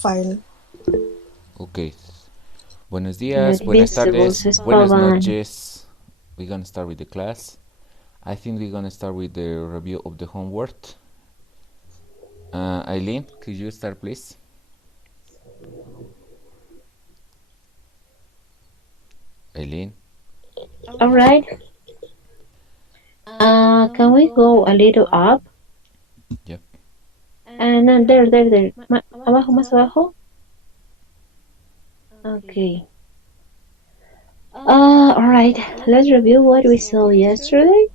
profile. Okay. Buenos días, buenas Visibles tardes, buenas estaban. noches. We're gonna start with the class. I think we're gonna start with the review of the homework. Eileen, could you start, please? Eileen. All right. Can we go a little up? Yep. And then there. Abajo, más abajo. Okay. All right. Let's review what we saw yesterday.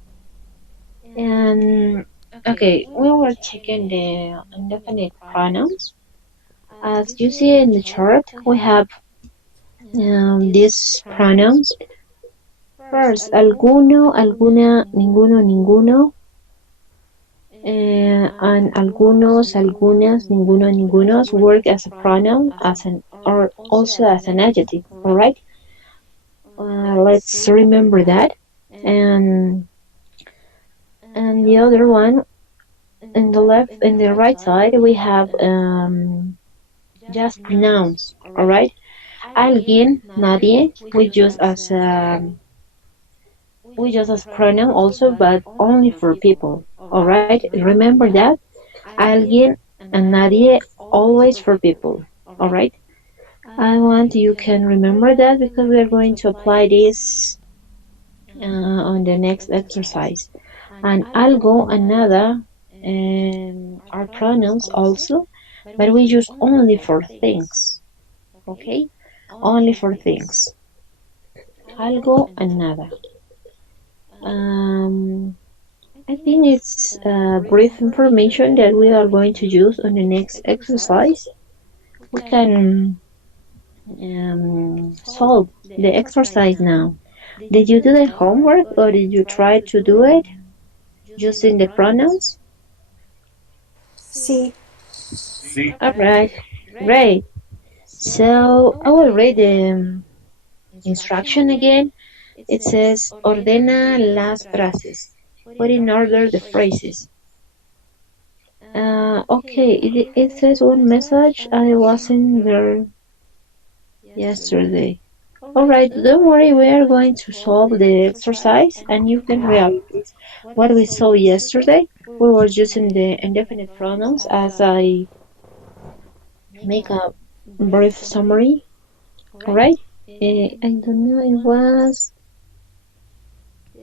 And okay, we were checking the indefinite pronouns. As you see in the chart, we have these pronouns. First, alguno, alguna, ninguno, ninguno. And algunos, algunas, ninguno, ningunos work as a pronoun, as an or also as an adjective. All right. Let's remember that. And the other one, in the left, in the right side, we have just pronouns. All right. Alguien, nadie, we use as pronoun also, but only for people. All right. Remember that. Alguien and nadie always for people. All right. I want you can remember that because we are going to apply this on the next exercise. And algo and nada are pronouns also, but we use only for things. Okay? Only for things. Algo and nada. I think it's brief information that we are going to use on the next exercise. We can solve the exercise now. Did you do the homework or did you try to do it using the pronouns? Sí. Alright, great. So I will read the instruction again. It says, ordena las frases. Put in order the phrases. Okay, it says one message. I wasn't there yesterday. Alright, don't worry, we are going to solve the exercise and you can realize what we saw yesterday. We were using the indefinite pronouns as I make a brief summary. Alright, I don't know, it was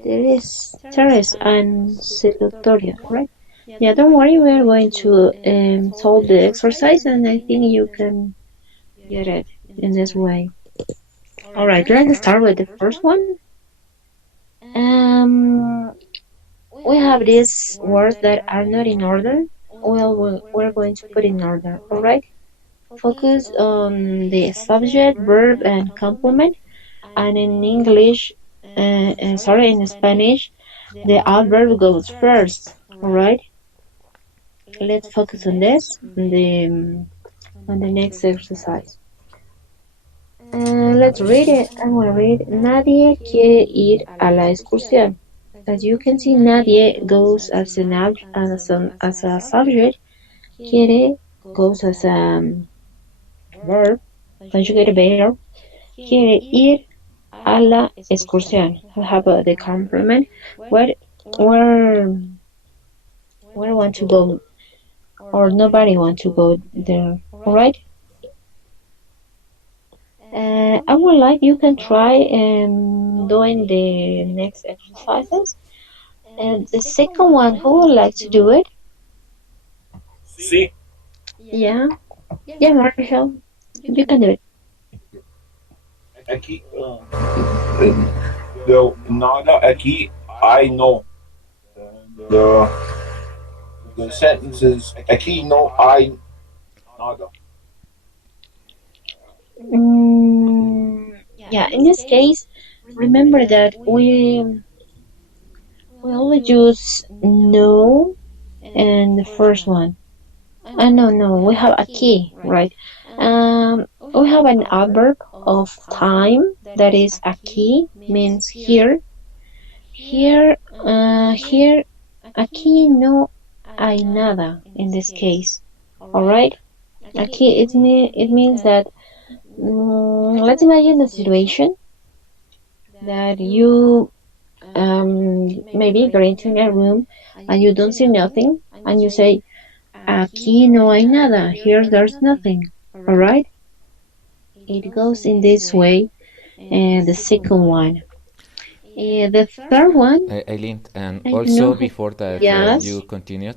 Teres and seductoria, right? Yeah, don't worry, we are going to solve the exercise and I think you can get it in this way. Alright, let's start with the first one. Um, we have these words that are not in order. Well, we're going to put in order, alright? Focus on the subject, verb, and complement. And in English, in Spanish, the adverb goes first, alright? Let's focus on this on the next exercise. Let's read it. I'm gonna read. Nadie quiere ir a la excursión. As you can see, nadie goes as a subject. Quiere goes as a verb, conjugated verb. Quiere ir a la excursión. We have the complement. Where, where, where want to go, or nobody want to go there. All right. I would like you can try doing the next exercises. And the second one, who would like to do it? Sí. Yeah. Yeah, Marshall. You can do it. Aqui. Nada aqui. I know. The the sentences aqui no I nada. Yeah, in this case, remember that we only use no and the first one. No, we have a key, right? We have an adverb of time that is a key, means here. Here, aquí no hay nada in this case. All right. Aquí it means that let's imagine a situation that you maybe go into a room and you don't see nothing and you say aquí no hay nada, here there's nothing. All right, it goes in this way. And the second one, the third one, Eileen, and I don't also know. before that Yes. you continued,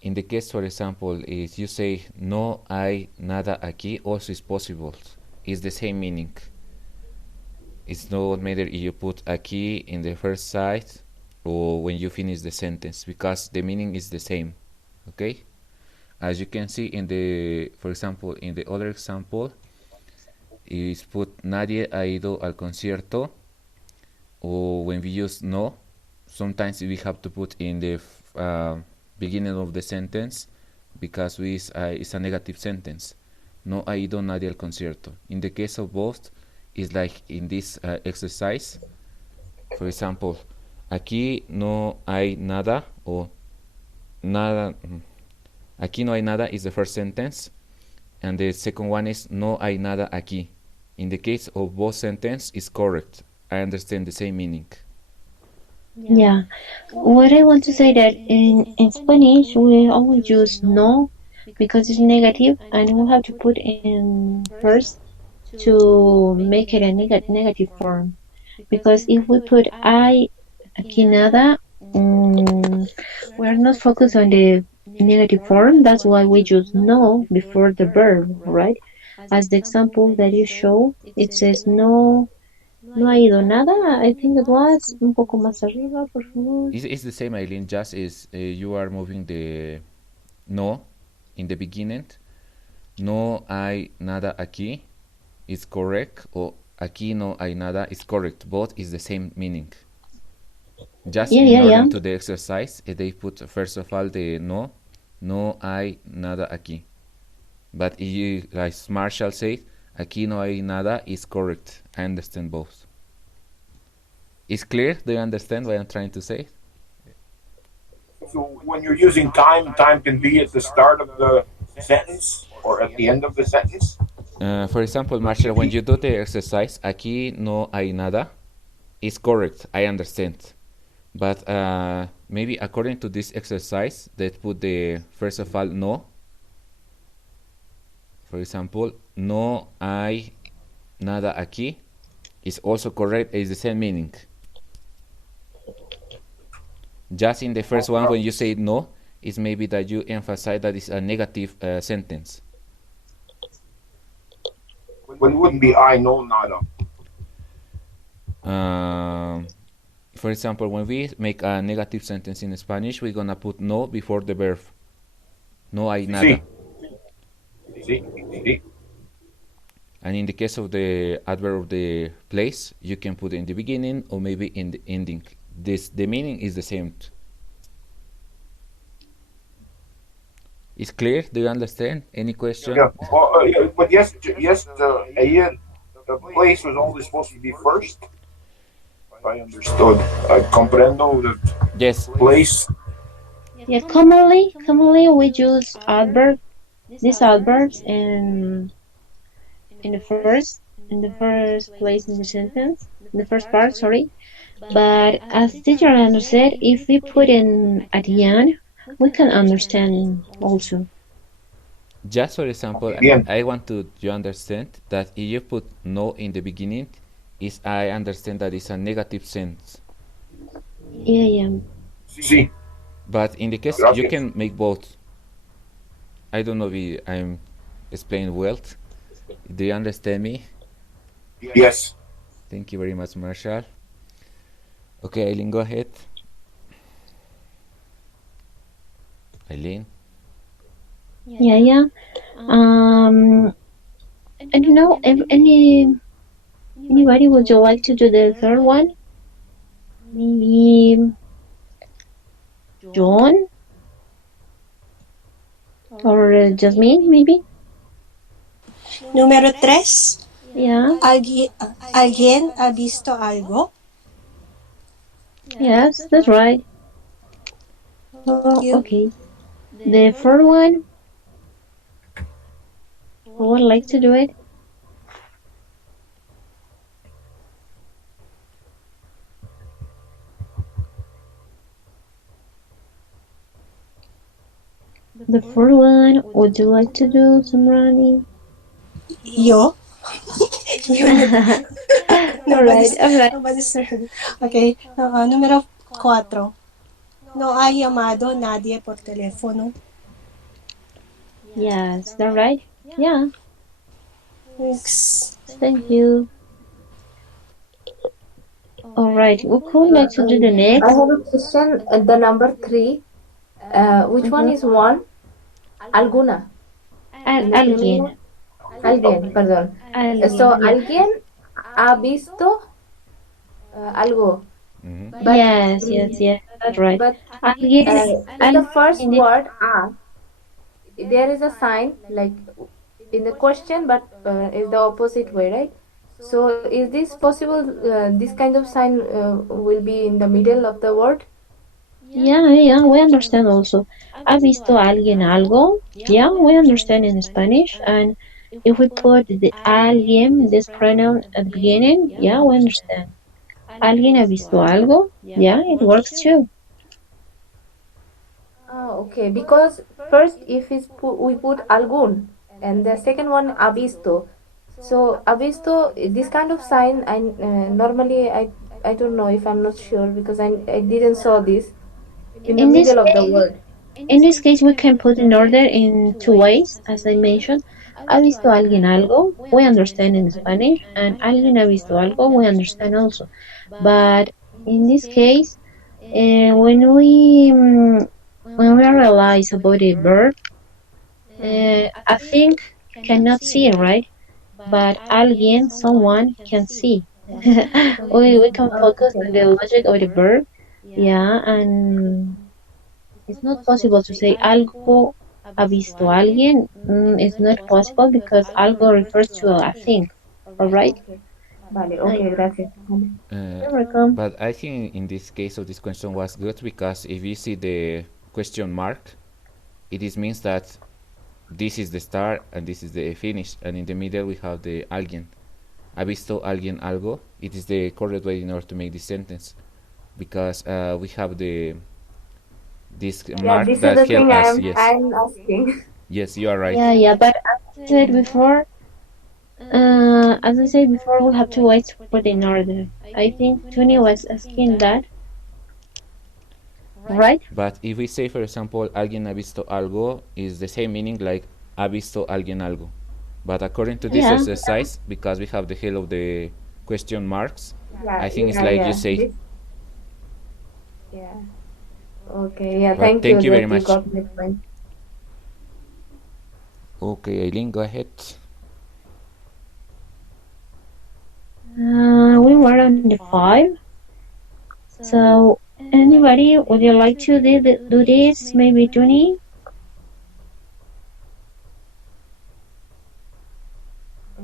in the case, for example, is you say no hay nada aquí, also is possible. It's the same meaning. It's not matter if you put aquí in the first side or when you finish the sentence because the meaning is the same. Okay? As you can see in the, for example, in the other example, is put nadie ha ido al concierto, or when we use no, sometimes we have to put in the beginning of the sentence because it's a negative sentence. No ha ido nadie al concierto. In the case of both, it's like in this exercise. For example, aquí no hay nada or nada. Aquí no hay nada is the first sentence, and the second one is no hay nada aquí. In the case of both sentences, is correct. I understand the same meaning. Yeah. What I want to say that in Spanish we always use no because it's negative and we have to put in first to make it a negative form. Because if we put I aquí nada, we're not focused on the negative form. That's why we use no before the verb, right? As the example that you show, it says no. No ha ido nada. I think it was un poco más arriba, por favor. It's the same, Eileen, just is you are moving the no in the beginning. No hay nada aquí is correct, or aquí no hay nada is correct. Both is the same meaning. Just Yeah, in yeah, order yeah. to the exercise, they put first of all the no, no hay nada aquí. But if you, like Marshall said, aquí no hay nada is correct. I understand both. Is clear? Do you understand what I'm trying to say? So when you're using time, time can be at the start of the sentence or at the end of the sentence. For example, Marshall, when you do the exercise, aquí no hay nada, is correct. I understand. But maybe according to this exercise, that put the first of all no. For example, no hay nada aquí is also correct. It's the same meaning. Just in the first one, when you say no, is maybe that you emphasize that it's a negative sentence. Well, it wouldn't be I know nada. For example, when we make a negative sentence in Spanish, we're gonna put no before the verb. No hay nada. Sí. Sí. And in the case of the adverb of the place, you can put it in the beginning or maybe in the ending. The meaning is the same. Is clear? Do you understand? Any question? Yeah. Well, yeah, but yes, the place was only supposed to be first. I understood. I comprendo the Yes. place. Yeah, commonly we use these adverbs in the first place in the sentence, in the first part, sorry. But as teacher Orlando said, if we put in at the end, we can understand also. Just for example, Bien. I want to you understand that if you put no in the beginning, is I understand that it's a negative sense. Yeah, yeah. Sí. But in the case you Gracias. can make both. I don't know if I'm explaining well. Do you understand me? Yes. Thank you very much, Marshall. Okay, Eileen, go ahead. Eileen. Yeah, yeah. I don't know if anybody would you like to do the third one? Maybe John or Jasmine, maybe. Número 3. Yeah. ¿Alguien ha visto algo? Yes, that's right. Thank you. Okay. The third one. Who would like to do it? The first one, would you like to do some running? Yo? Yo na. Alright, alright. Nobody's heard. Okay. Número 4. No ha llamado nadie por teléfono. Yes, that right? Yeah, Next. thank you. Alright, who would like to do the I next? have a question. The number three. Which one Mhm. is one? Alguna. In the feminine. Alguien. Alguien, perdón. Alguien, So, yeah. alguien ha visto algo. Mhm. But Yes, yes, yes, that's right. but Alguien, in the alguien first in this, word there is a sign like in the question, but is the opposite way, right? So is this possible? This kind of sign will be in the middle of the word. yeah, yeah, we understand also. ¿Ha visto alguien algo? Yeah, we understand in Spanish. And if we put the alguien, this pronoun at the beginning, yeah, we understand. ¿Alguien ha visto algo? Yeah, it works too. Okay, because first if we put algún and the second one avisto. So avisto, this kind of sign, I normally I don't know if I'm not sure because I didn't saw this in the In this middle of the word. In this case, we can put in order in two ways, as I mentioned. ¿Ha visto alguien algo? We understand in Spanish, and alguien ha visto algo? We understand also. But in this case, when we realize about a verb, I think cannot see it, right? But alguien, someone can see. We can focus on Okay. the logic of the verb, yeah, and it's not possible to say algo ha visto alguien. It's not possible because algo refers to a thing. All right? Okay. Vale, I, okay, gracias. Vale. Uh, you're welcome. but I think in this case of this question was good because if you see the question mark, it is means that this is the start and this is the finish, and in the middle we have the alguien. ¿Ha visto alguien algo? It is the correct way in order to make this sentence because we have the this Yeah, mark this is that the help thing us. I'm Yes, I'm asking. yes, you are right. Yeah, yeah, but as I said before, we have to wait for the order. I think Tony was asking that, right? But if we say, for example, alguien ha visto algo, is the same meaning like ha visto alguien algo. But according to this Yeah, exercise, because we have the help of the question marks, Yeah, I think it's yeah, like you yeah. say. This, yeah. Okay, yeah, But thank you thank you very that you much. got my point. Okay, Eileen, go ahead. we were on the five. So, anybody, would you like to do this? Maybe Tony?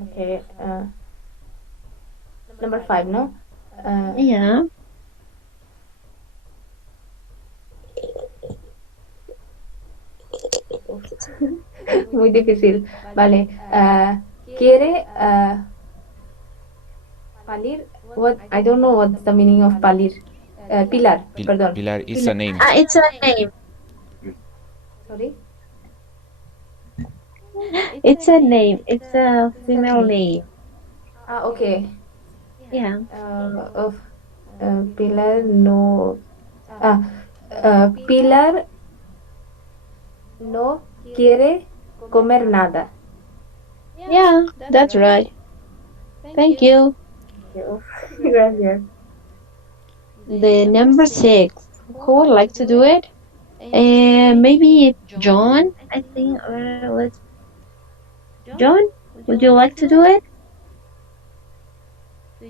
Okay, number five, no? Uh, Yeah. muy difícil. Vale, quiere palir. What? I don't know what's the meaning of palir. Pilar, perdón. Pilar is a Pilar. name. It's a name. Sorry. It's a name. It's a It's a female name. name. Okay. Yeah. Of Pilar no. Ah, Pilar no quiere comer nada. Yeah, that's right. Thank you. Gracias. The number six. Who would like to do it? Maybe John. I think. Let's. John, would you like to do it?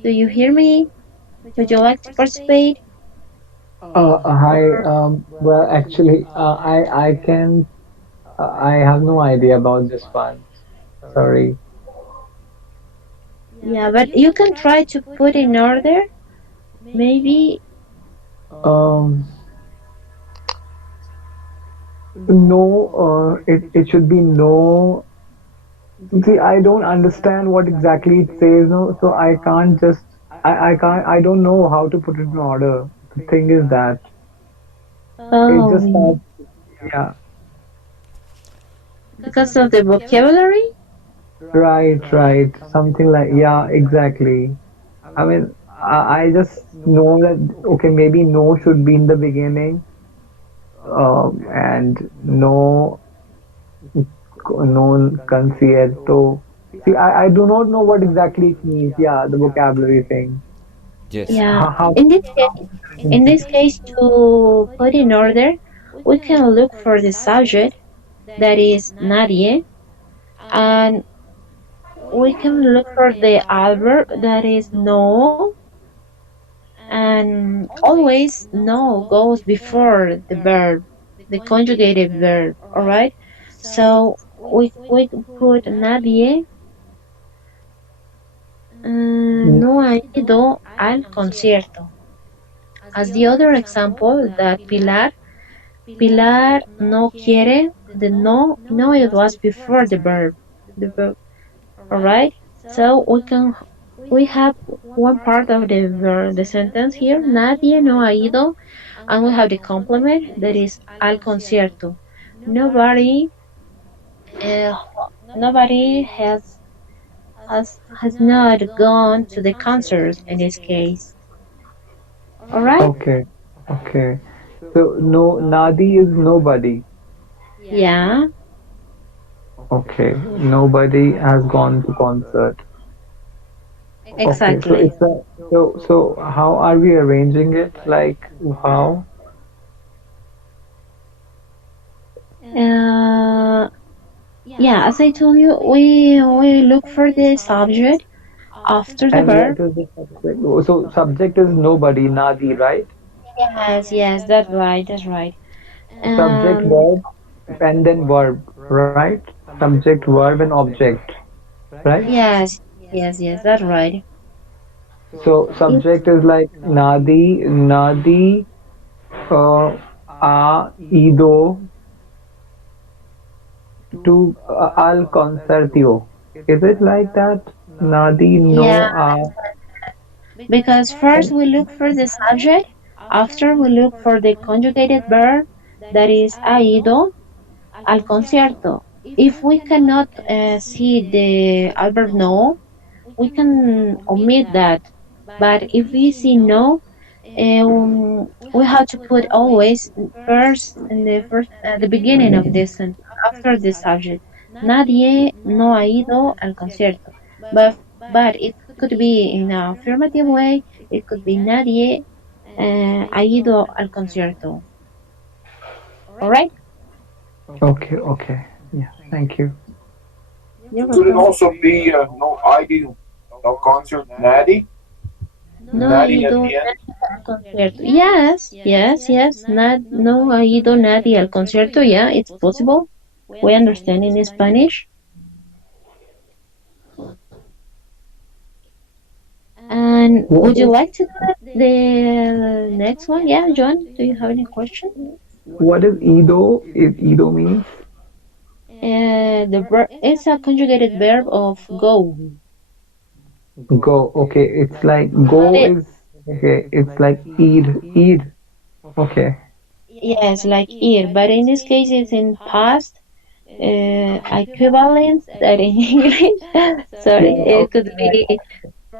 Do you hear me? Would you like to participate? Hi. Well, actually, I can. I have no idea about this one. Sorry. Yeah, but you can try to put in order. Maybe. Um, no. It should be no. See, I don't understand what exactly it says, no, so I can't just, I can't, I don't know how to put it in order. The thing is that it just Oh, starts, yeah, because of the vocabulary? right, right, something like, yeah, exactly. I mean, I just know that, okay, maybe no should be in the beginning, and no, no concierto. See, I do not know what exactly it means, yeah, the vocabulary thing. Yes. Yeah. How In this case, to put in order, we can look for the subject that is nadie, and we can look for the adverb that is no, and always no goes before the verb, the conjugated verb. All right. So we can put nadie. No ha ido al concierto. As the other example that Pilar no quiere, the no it was before the verb, all right? So we have one part of the sentence here, nadie no ha ido, and we have the complement that is al concierto. Nobody, uh, nobody has not gone to the concert in this case, all right? okay, okay. So no, Nadi is nobody. Yeah, Okay, nobody has gone to concert. Okay, so exactly. it's a so how are we arranging it? Like how? Uh, yeah, as I told you, we look for the subject after the And verb. what is the subject? Oh, so subject is nobody, Nadi, right? Yes, yes, that's right, that's right. Subject, Um, verb, and then verb, right? Subject, verb, and object, right? yes, yes, that's right. So It's subject is like Nadi, uh, ido to al concertio. Is it like that? Nadi yeah, no because first we look for the subject, after we look for the conjugated verb that is ha ido al concierto. If we cannot see the adverb no, we can omit that. But if we see no, we have to put always first in the first at the beginning of this sentence after the subject. Nadie no ha ido al concierto. But it could be in a affirmative way. It could be nadie ha ido al concierto. All right. Okay, okay. Yeah, thank you. You're Could it welcome. also be no ID, no concert, natty? No ha Natty at ido the end? nadie al concierto. Yes. No ha ido nadie al concierto. Yeah, it's possible. We understand in Spanish. And What would you is like to do the next one? Yeah, John, do you have any question? what is Ido? Is Ido means The verb is a conjugated verb of go. go. Okay, it's like But go is okay. It's like eid. Okay, yes, like ir, but in this case it's in past equivalent that in English. Sorry, yeah. it could Okay, be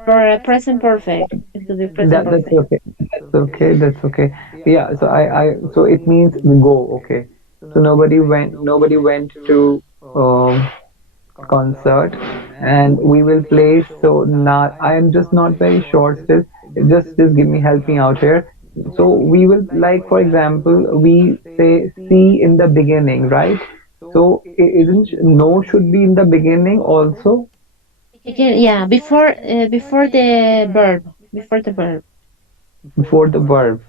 for a present perfect. It could be present that's perfect. okay. That's okay. That's okay. Yeah. So so it means go. Okay. So nobody went to concert, and we will play. So now I am just not very sure still. Just give me help me out here. So we will, like, for example, we say see in the beginning, right? So isn't no should be in the beginning also Again, yeah, before the verb, before the verb. before the verb.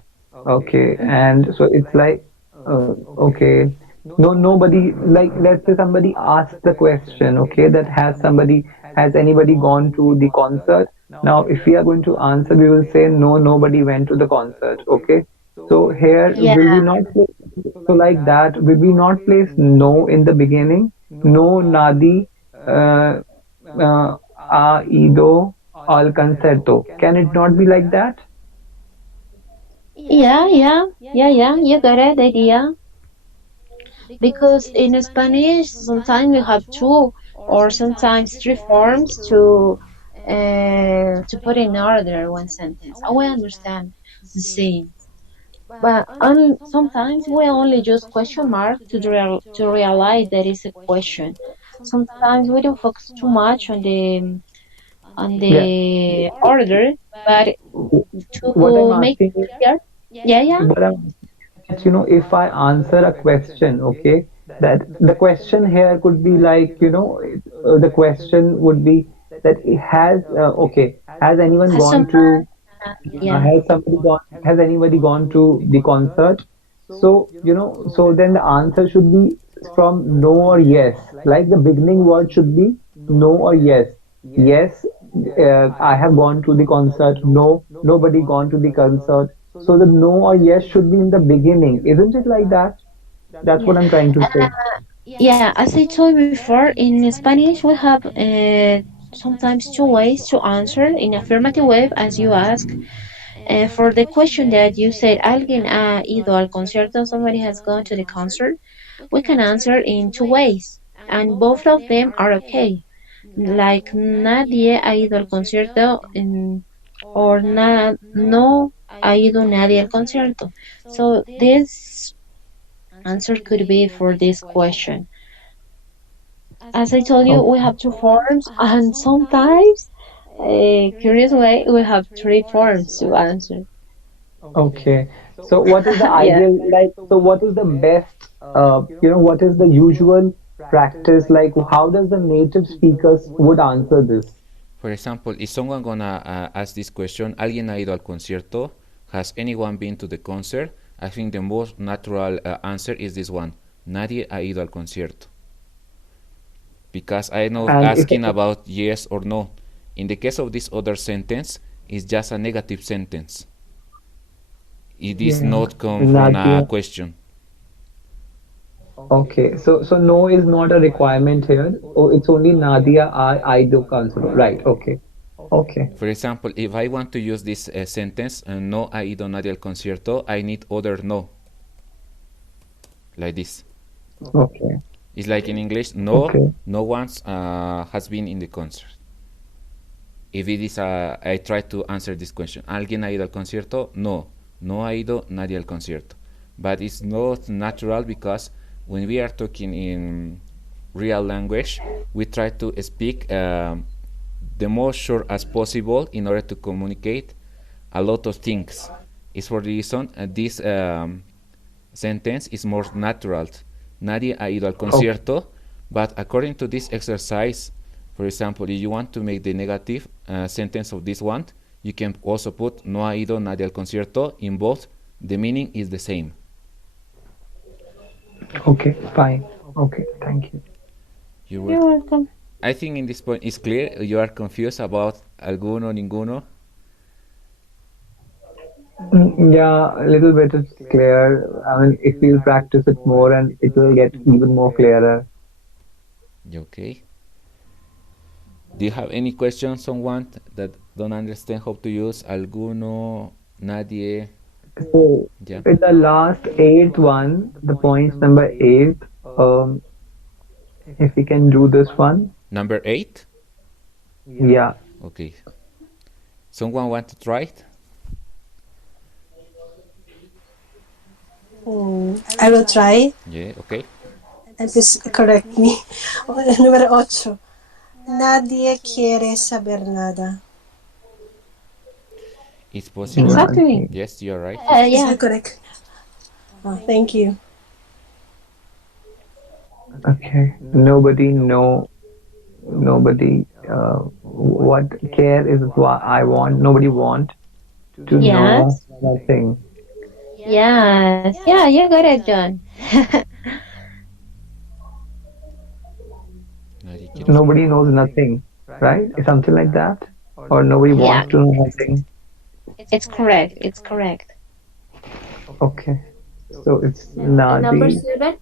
Okay, and so it's like, okay, no, nobody, like, let's say somebody asks the question, okay, that has anybody gone to the concert? Now, if we are going to answer, we will say, no, nobody went to the concert, okay? So here, Yeah, will we not place, so like that, will we not place no in the beginning? No, Nadi, uh, ha ido al concerto. Can it not be like that? Yeah, you got it, idea. Because in Spanish, sometimes we have two or sometimes three forms to put in order one sentence. I will understand the same. But sometimes we only use question mark to realize that it's a question. Sometimes we don't focus too much on Yeah. the order, but What I'm to make asking it clear, yeah. But that, if I answer a question, okay, that the question here could be like, the question would be that it has, okay, has anyone Has gone some, to, yeah. has anybody gone to the concert? So, so then the answer should be from no or yes. Like the beginning word should be no or yes. Yes, I have gone to the concert. No, nobody gone to the concert. So the no or yes should be in the beginning. Isn't it like that? That's what Yeah. I'm trying to say. Yeah, as I told before, in Spanish we have sometimes two ways to answer in affirmative way, as you ask. For the question that you said, ¿Alguien ha ido al concierto? Somebody has gone to the concert. We can answer in two ways, and both of them are okay. Like nadie ha ido al concierto, or no ha ido nadie al concierto. So this answer could be for this question. As I told you, Oh, we have two forms, and sometimes, curious way, we have three forms to answer. okay. So what is the Yeah. ideal, like, so what is the best, what is the usual practice? Like, how does the native speakers would answer this? For example, if someone gonna ask this question, ¿alguien ha ido al concierto? Has anyone been to the concert? I think the most natural answer is this one. Nadie ha ido al concierto. Because I know And if, asking about yes or no. In the case of this other sentence, it's just a negative sentence. It is yeah, not come from a Nadia. question. Okay, so no is not a requirement here. Oh, it's only Nadia, I do consider. Right. Okay. Okay. For example, if I want to use this sentence, no ha ido nadie al concierto, I need other no, like this. Okay. It's like in English, no, Okay. no one has been in the concert. If it is I try to answer this question, ¿alguien ha ido al concierto? No, no ha ido nadie al concierto. But it's not natural because when we are talking in real language, we try to speak the most short as possible in order to communicate a lot of things. It's for the reason this sentence is more natural. Nadie ha ido al Okay. concierto, but according to this exercise, for example, if you want to make the negative sentence of this one, you can also put no ha ido nadie al concierto. In both, the meaning is the same. Okay. Fine. Okay. Thank you. You will. You're welcome. I think in this point it's clear. You are confused about alguno, ninguno. Yeah, a little bit is clear. I mean, if we'll practice it more and it will get even more clearer. Okay. Do you have any questions, someone that don't understand how to use alguno, nadie? So, Yeah. with the last eight one, the points number eight, um, if we can do this one. Number 8? Yeah. Okay. Someone want to try it? I will try Yeah, okay. and please correct me. Número 8. Nadie quiere saber nada. It's possible. Exactly. Nadie. Yes, you're right. Is Yeah. that correct? Oh, thank you. Okay. Nobody know. Nobody. What care is what I want. Nobody want to know Yes. nothing. Yes. Yeah, you got it, John. Nadie quiere saber. Nobody knows nothing, right? Something like that, or nobody Yeah, wants to know nothing. it's correct. It's correct. Okay. So it's And number Nadi. 7,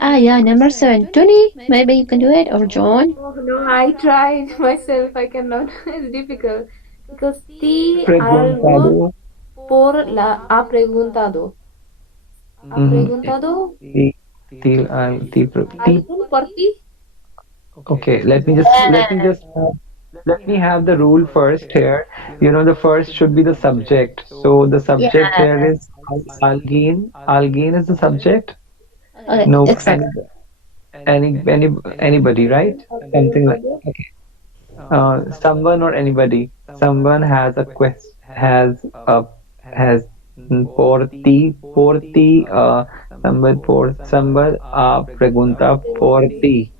Ah, yeah, number seven. Tony, maybe you can do it, or John. Oh, no, I tried myself. I cannot. It's difficult. Because ti algo Preguntado. por la ha preguntado. ¿Ha Mm-hmm. preguntado Ti, alguien por ti? Okay, let me have the rule first here. The first should be the subject. So the subject Yeah, here is Algin. Algin is the subject. okay, No, exactly. anybody, right? Okay, Something like okay. okay. Someone or anybody. Someone has a quest has por ti someone pregunta por ti.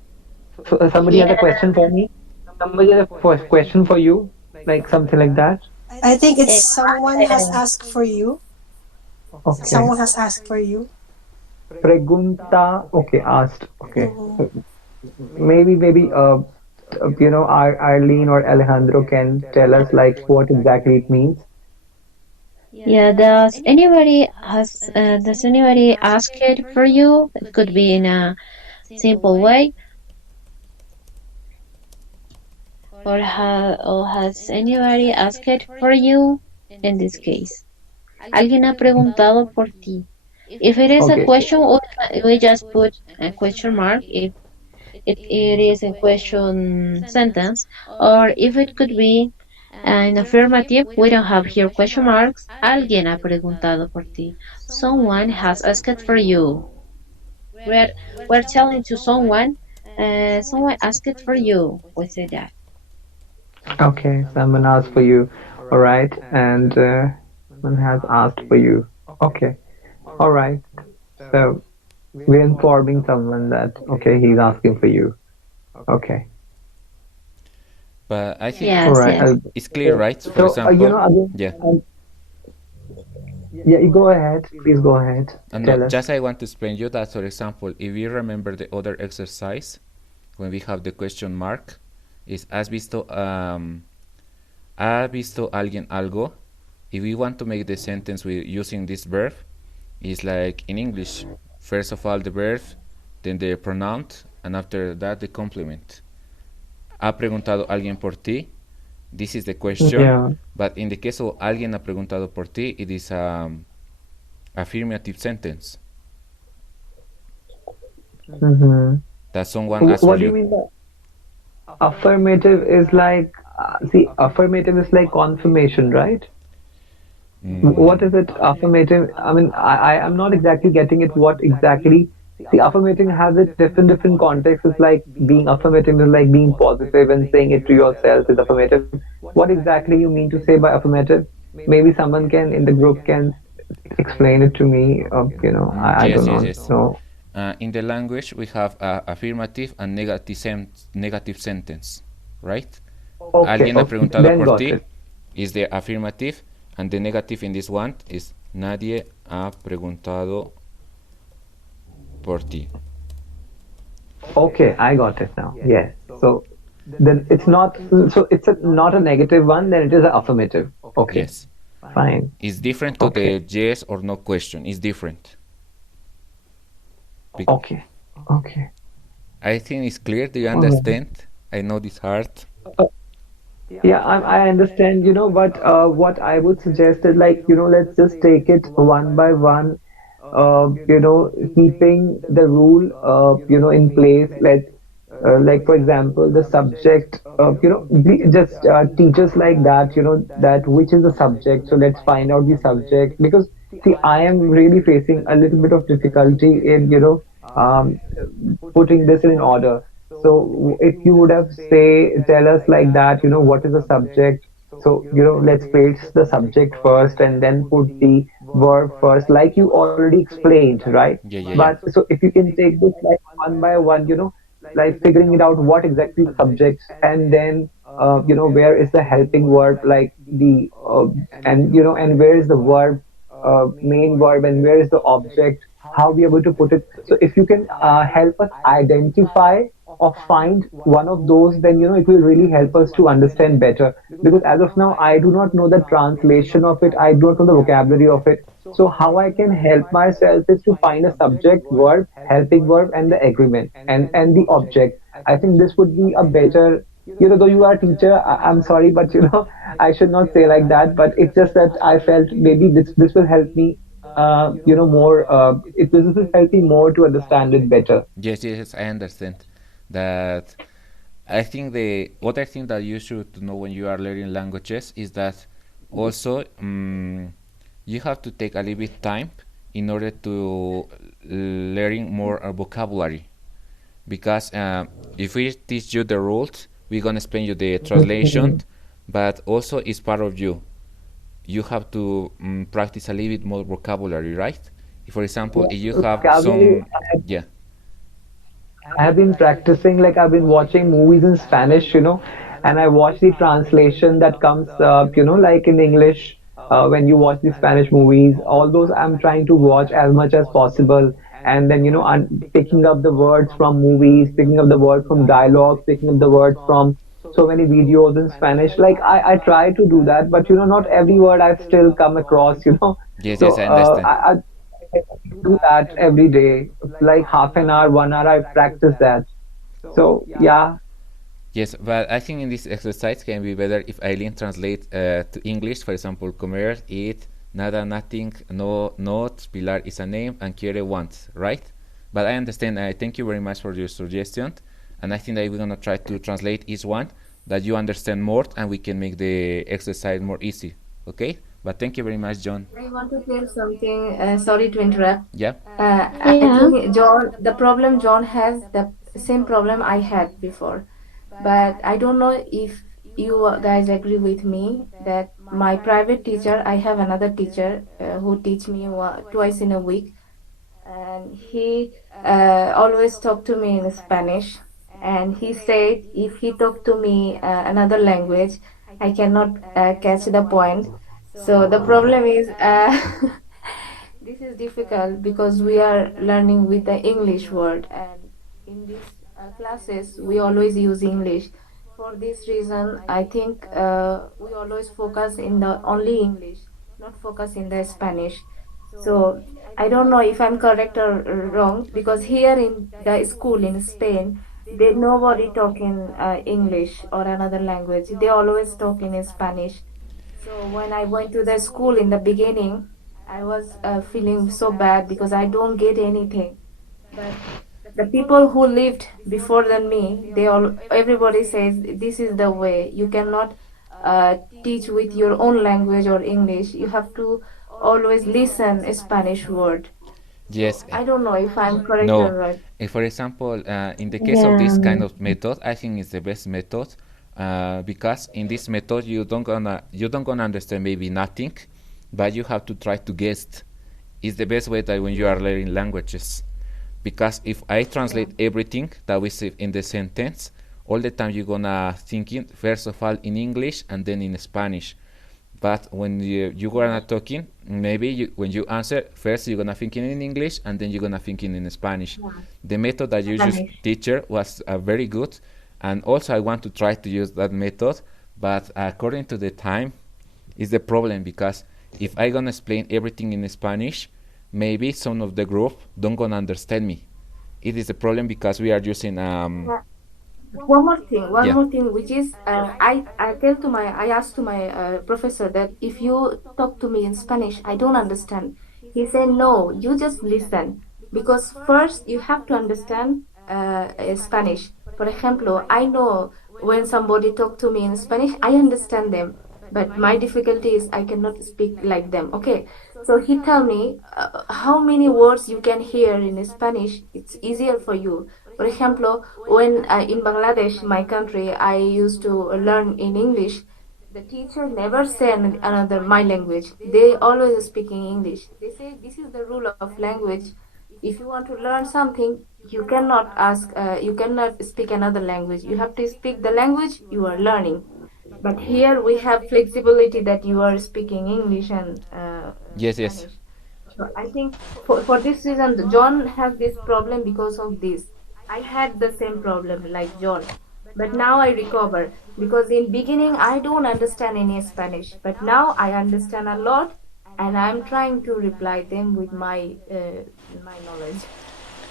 So, somebody has a Yeah, question for me. Somebody has a question for you, like something like that. I think it's someone has exactly. asked for you. Okay. Someone has asked for you. Pregunta. Okay, asked. Okay. Mm-hmm. Maybe Arlene or Alejandro can tell us like what exactly it means. Yeah, does anybody ask it for you? It could be in a simple way, or has anybody asked it for you? In this case, alguien ha preguntado por ti. If it is a Okay. question, we just put a question mark if it is a question sentence, or if it could be an affirmative, we don't have here question marks. Alguien ha preguntado por ti. Someone has asked for you. We're, we're telling to someone, someone asked for you. We say that. Okay. Someone asked for you. All right. And someone has asked for you. Okay. All right. So we're informing someone that okay, he's asking for you. Okay. But I think All Yes, right. yes. it's clear, right? For So example, again, yeah. yeah, you go ahead. Please go ahead. And no, Tell us. just I want to explain you that, for example, if you remember the other exercise, when we have the question mark, is ha visto alguien algo? If we want to make the sentence with using this verb, it's like in English. First of all, the verb, then the pronoun, and after that, the complement. ¿Ha preguntado alguien por ti? This is the question. Yeah. But in the case of alguien ha preguntado por ti, it is affirmative sentence Mm-hmm. that someone asks for What do you you. mean by affirmative is like, see, affirmative is like confirmation, right? What is it, affirmative? I mean, I'm not exactly getting it. What exactly? See, affirmative has it different contexts. It's like being affirmative is like being positive and saying it to yourself is affirmative. What exactly you mean to say by affirmative? Maybe someone can in the group can explain it to me. I do Yes, yes, not yes. know. In the language, we have affirmative and negative sentence, right? Okay, Alguien ha okay, preguntado then por got ti it. is the affirmative, and the negative in this one is nadie ha preguntado por ti. Okay, I got it now. Yes. So then it's not so it's not a negative one, then it is an affirmative. Okay, Yes. fine. It's different to Okay, the yes or no question. It's different. okay, okay. I think it's clear. Do you All right. understand? I know it's hard. Uh, yeah, I understand, but what I would suggest is like, let's just take it one by one, keeping the rule, in place. Like for example, the subject, just teachers like that, that which is the subject. So let's find out the subject because see, I am really facing a little bit of difficulty in, putting this in order. So if you would have tell us like that, what is the subject? So, let's place the subject first and then put the verb first, like you already explained, right? Yeah, yeah, yeah. But so if you can take this like one by one, like figuring it out what exactly the subjects and then where is the helping verb like the and where is the verb main verb and where is the object, how we are going to put it. So if you can help us identify or find one of those, then it will really help us to understand better, because as of now I do not know the translation of it, I don't know the vocabulary of it. So how I can help myself is to find a subject, verb, helping verb, and the agreement and the object. I think this would be a better. Though you are a teacher, I'm sorry, but I should not say like that. But it's just that I felt maybe this will help me. More. This will help me more to understand it better. Yes, yes, I understand that. I think the other thing that you should know when you are learning languages is that also you have to take a little bit time in order to learning more vocabulary, because if we teach you the rules, we're gonna explain you the translation, but also it's part of you. You have to practice a little bit more vocabulary, right? For example, if you have Vocabulary. some, yeah, I have been practicing, like I've been watching movies in Spanish, and I watch the translation that comes up, like in English, when you watch the Spanish movies, all those I'm trying to watch as much as possible. And then, I'm picking up the words from movies, picking up the word from dialogues, picking up the words from so many videos in Spanish. Like I try to do that, but not every word I still come across. yes, yes, So I understand. I do that every day, like half an hour, 1 hour. I practice that. So yeah, Yes, but I think in this exercise can be better if Eileen translate to English, for example, comer, eat, nada, nothing, no, not, Pilar is a name, and quiere wants, right? But I understand. I thank you very much for your suggestion, and I think that we're gonna try to translate each one that you understand more, and we can make the exercise more easy. Okay? But thank you very much, John. I want to tell something. Sorry to interrupt. Yeah. I Yeah. think John, the problem John has, the same problem I had before. But I don't know if you guys agree with me that my private teacher, I have another teacher who teach me twice in a week, and he always talk to me in Spanish. And he said if he talk to me another language, I cannot catch the point. So the problem is this is difficult because we are learning with the English word, and in these classes we always use English. For this reason, I think we always focus in the only English, not focus in the Spanish. So I don't know if I'm correct or wrong, because here in the school in Spain, they nobody talk in English or another language. They always talk in Spanish. So when I went to the school in the beginning, I was feeling so bad because I don't get anything. But the people who lived before than me, they all everybody says this is the way. You cannot teach with your own language or English. You have to always listen a Spanish word. So Yes. I don't know if I'm correct or No. right. For example, in the case of Yeah. this kind of method, I think it's the best method, because in this method you don't gonna understand maybe nothing, but you have to try to guess. It's the best way that when you are learning languages, because if I translate everything that we say in the sentence, all the time you're gonna thinking first of all in English and then in Spanish. But when you gonna talking, maybe when you answer first you're gonna thinking in English and then you're gonna thinking in Spanish. The method that you use, Spanish. teacher, was very good, and also I want to try to use that method. But according to the time, is the problem, because if I gonna explain everything in Spanish, maybe some of the group don't gonna understand me. It is a problem because we are using One yeah. more thing, which is I asked to my professor that if you talk to me in Spanish, I don't understand. He said, no, you just listen, because first you have to understand Spanish. For example, I know when somebody talk to me in Spanish, I understand them, but my difficulty is I cannot speak like them. Okay, so he tell me how many words you can hear in Spanish. It's easier for you. For example, when in Bangladesh, my country, I used to learn in English. The teacher never say another my language. They always speak in English. They say this is the rule of language. If you want to learn something, you cannot ask. You cannot speak another language. You have to speak the language you are learning. But here we have flexibility that you are speaking English and Yes, yes. Spanish. So I think for this reason, John has this problem because of this. I had the same problem like John, but now I recover because in beginning I don't understand any Spanish, but now I understand a lot, and I'm trying to reply them with my knowledge.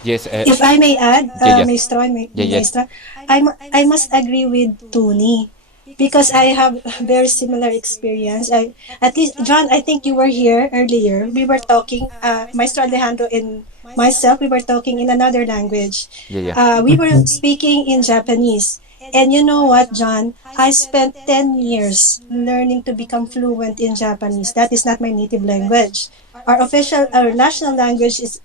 Yes. If I may add, Yeah. Yeah. Maestro and Yeah. Yeah. Maestra, I must agree with Tony because I have a very similar experience. At least, John, I think you were here earlier. We were talking, Maestro Alejandro and myself, we were talking in another language. Yeah. Yeah. We were speaking in Japanese. And you know what, John? I spent 10 years learning to become fluent in Japanese. That is not my native language. Our national language is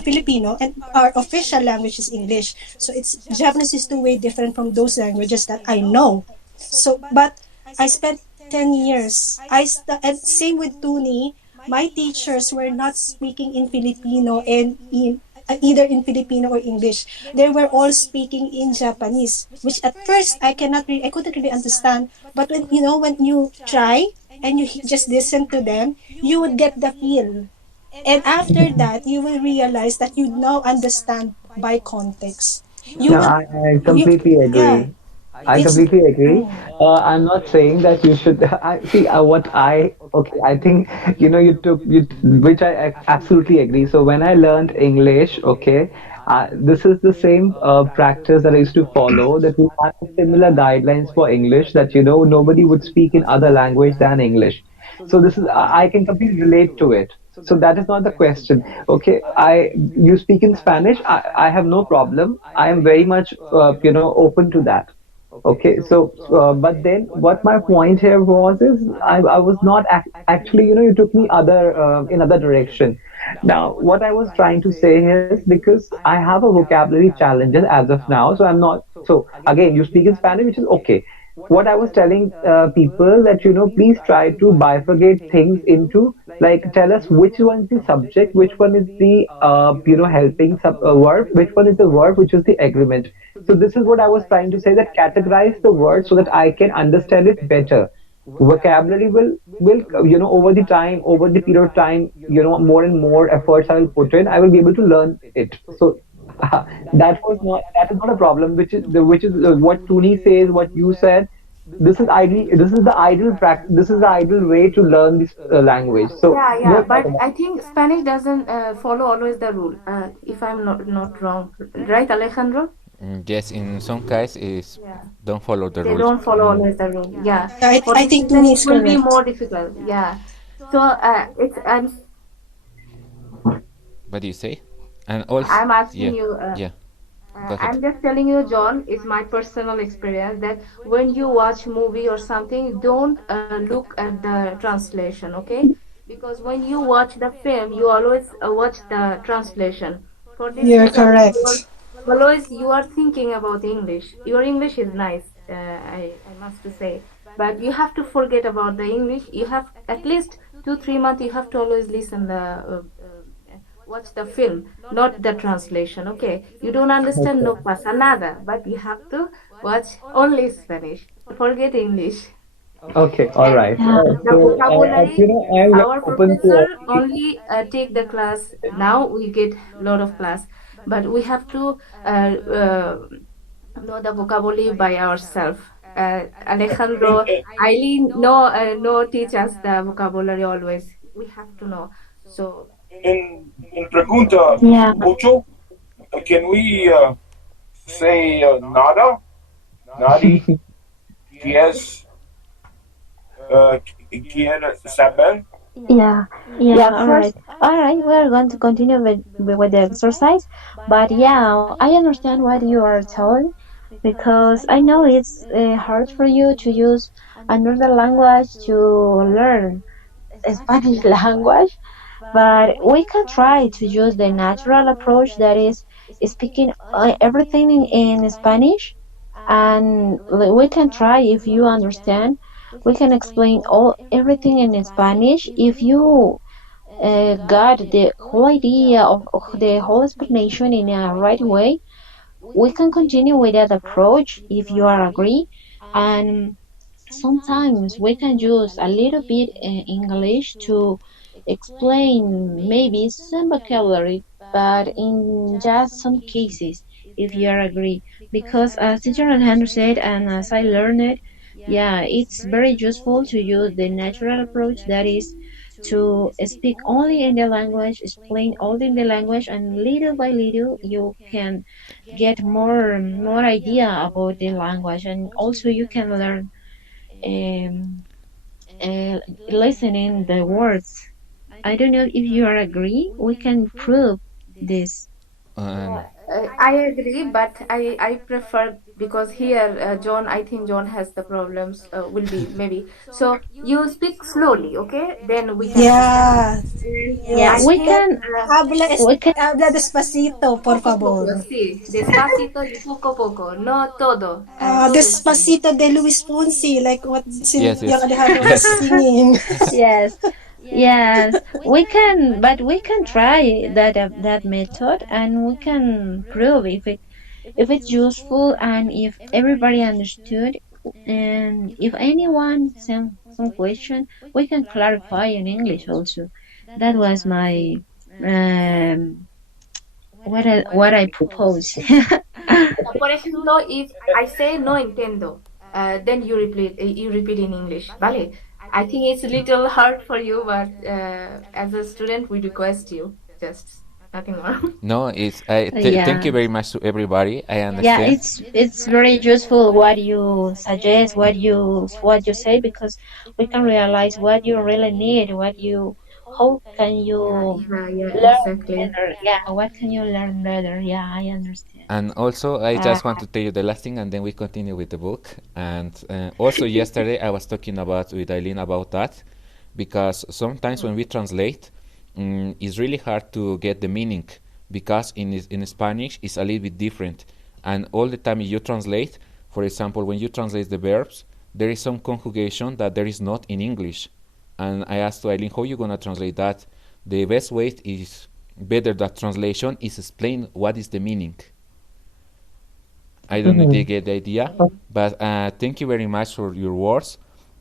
Filipino, and our official language is English. So it's Japanese is two way different from those languages that I know. So, but I spent 10 years. And same with Tuni. My teachers were not speaking in Filipino and in either in Filipino or English. They were all speaking in Japanese, which at first I couldn't really understand. But when you try and you just listen to them, you would get the feel. And after that, you will realize that you now understand by context. You No, would, I you, completely yeah, agree. I it's, completely agree. mm, I'm not saying that you should. I see. What I okay. I think you took which I absolutely agree. So when I learned English, okay, this is the same practice that I used to follow. That we had similar guidelines for English. That nobody would speak in other language than English. So this is I can completely relate to it. So that is not the question. Okay, you speak in Spanish. I have no problem. I am very much open to that. Okay, so but then what my point here was is I was not actually you took me other in other direction. Now what I was trying to say is because I have a vocabulary challenges as of now, so I'm not. So again, you speak in Spanish, which is okay. What I was telling people that please try to bifurcate things into, like, tell us which one is the subject, which one is the helping verb, which one is the verb, which is the agreement. So this is what I was trying to say, that categorize the word so that I can understand it better. Vocabulary will over the time, over the period of time, more and more efforts I will put in, I will be able to learn it. So that is not a problem, which is what Tuni says, what you said. This is the ideal way to learn this language. So Yeah, no yeah, but problem. I think Spanish doesn't follow always the rule. If I'm not wrong, right, Alejandro? Yes. In some cases, is Yeah. don't follow the They rules. don't follow always the rule. Yeah. yeah, For I the think student, Tuni it is will be correct. more difficult. Yeah. So it's What do you say? And also, I'm asking yeah, you. yeah. Go ahead. I'm just telling you, John, it's my personal experience that when you watch movie or something, don't look at the translation, okay? Because when you watch the film, you always watch the translation. For this You're reason, correct. always you are thinking about English. Your English is nice, I must to say, but you have to forget about the English. You have at least 2 3 months. You have to always listen the watch the film, not the translation. Okay, you don't understand no Okay. pasa nada, but you have to watch only Spanish. Forget English. Okay, all And right. the vocabulary, I'm very our open to professor all the. only take the class. Now we get a lot of class, but we have to know the vocabulary by ourselves. In, Alejandro, Eileen, no teach us the vocabulary always. We have to know. So in Pregunta Yeah. Ocho, can we say nada? Nadi? Quieres, quiere saber? Yeah, yeah, all right. All right, we're going to continue with the exercise. But yeah, I understand what you are telling because I know it's hard for you to use another language to learn Spanish language, but we can try to use the natural approach that is speaking everything in Spanish, and we can try if you understand. We can explain all everything in Spanish if you got the whole idea of the whole explanation in a right way. We can continue with that approach if you are agree, and sometimes we can use a little bit English to explain maybe some vocabulary, but in just some cases, if you are agree. Because as teacher Alejandro said, and as I learned it, yeah, it's very useful to use the natural approach that is to speak only in the language, explain only in the language, and little by little you can get more idea about the language, and also you can learn um, listening the words. I don't know if you are agree. We can prove this. And I agree, but I prefer because here, John, I think John has the problems. Will be maybe so. You speak slowly, okay? Then we can understand. Yeah, And Yeah, I yes. we think can we can Habla despacito, por poco poco, favor. sí, despacito y poco poco, no todo, todo el tiempo. Despacito de Luis Fonsi, like what yes, Young yes, Alejandro was yes. singing. yes. Yes, we can, but we can try that method, and we can prove if it's useful and if everybody understood, and if anyone some question, we can clarify in English also. That was my um what I propose. Por ejemplo, if I say no entiendo, then you repeat in English, ¿vale? I think it's a little hard for you, but as a student, we request you just nothing more. No, thank you Yeah. very much to everybody. I Yeah, understand. it's very useful what you suggest, what you say, because we can realize what you really need, how can you Yeah, learn exactly. better. Yeah, what can you learn better? Yeah, I understand. And also, I Uh, just want to tell you the last thing, and then we continue with the book. And also, yesterday I was talking about with Eileen about that, because sometimes when we translate, it's really hard to get the meaning, because in Spanish it's a little bit different, and all the time you translate. For example, when you translate the verbs, there is some conjugation that there is not in English. And I asked Eileen, how you gonna translate that? The best way is better that translation is explain what is the meaning. I don't know if you Mhm. get the idea, but thank you very much for your words.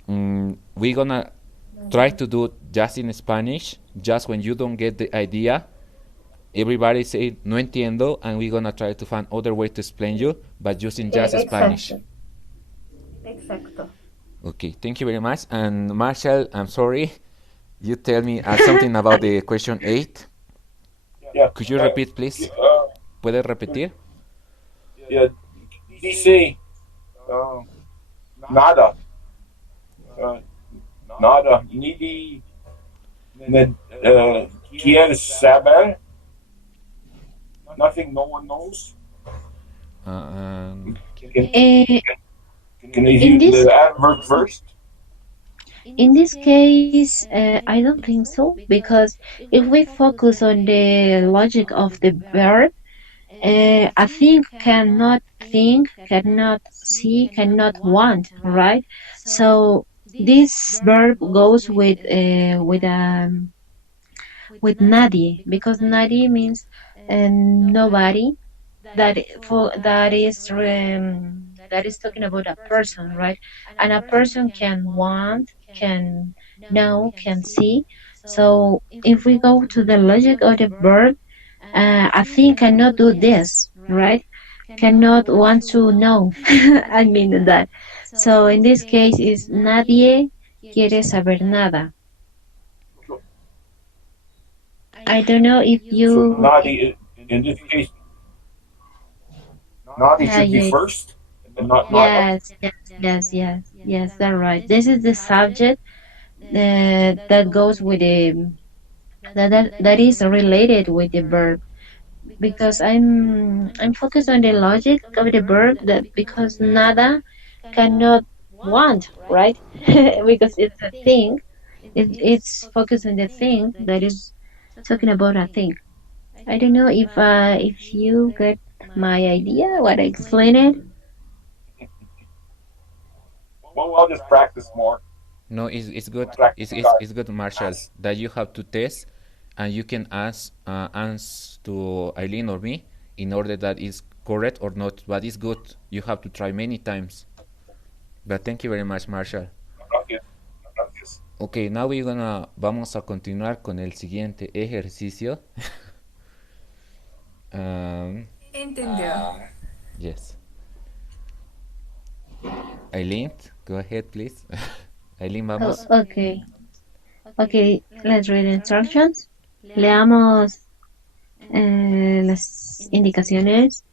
We're gonna try to do just in Spanish, just when you don't get the idea. Everybody say no entiendo, and we're gonna try to find other way to explain you, but using just Spanish. Exacto, exacto. Okay, thank you very much. And Marshall, I'm sorry, you tell me something about the question 8. Yeah. Could you repeat, please? ¿Puedes repetir? Yeah. Dice uh, nada. Uh, nada. Nidi quieres saber. Nothing. No one knows. Can eh, can I in hear this the adverb first? in this case, I don't think so, because if we focus on the logic of the verb, a thing cannot think, cannot see, cannot want, right? So this verb goes with nadie, because nadie means nobody. That is talking about a person, right? And a person can want, can know, can see. So if we go to the logic of the verb, a thing cannot do this, right? Cannot want to know. I mean that. So in this case, is nadie quiere saber nada. So, I don't know if so you. Nadi, in this case, Nadi should be Yeah, first and not Nada. yes, that's right. This is the subject that goes with the that is related with the verb, because I'm focused on the logic of the verb, that because nada cannot want, right? Because it's a thing. It's focused on the thing that is talking about a thing. I don't know if you get my idea what I explained it. Well, I'll just practice more. No, it's good. Practice It's good, Marshall, class. that you have to test, and you can ask to Eileen or me in order that is correct or not. But it's good. You have to try many times. But thank you very much, Marshall. Gracias. Gracias. Okay, now vamos a continuar con el siguiente ejercicio. um, Entendió. yes. Eileen, go ahead, please. Eileen, Oh, vamos. okay. Okay, let's read the instructions. Leamos las indicaciones.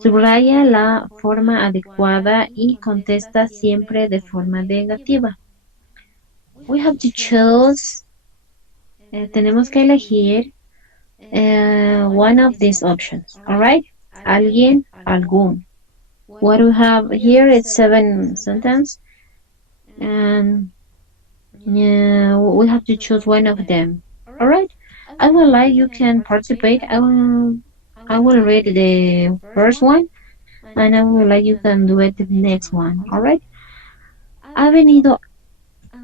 Subraya la forma adecuada y contesta siempre de forma negativa. We have to choose, tenemos que elegir one of these options, alright? Alguien, algún. What we have here is 7 sentences, and we have to choose one of them, alright? I will like you can participate. I will read the first one, and I will like you can do it the next one, alright? Ha venido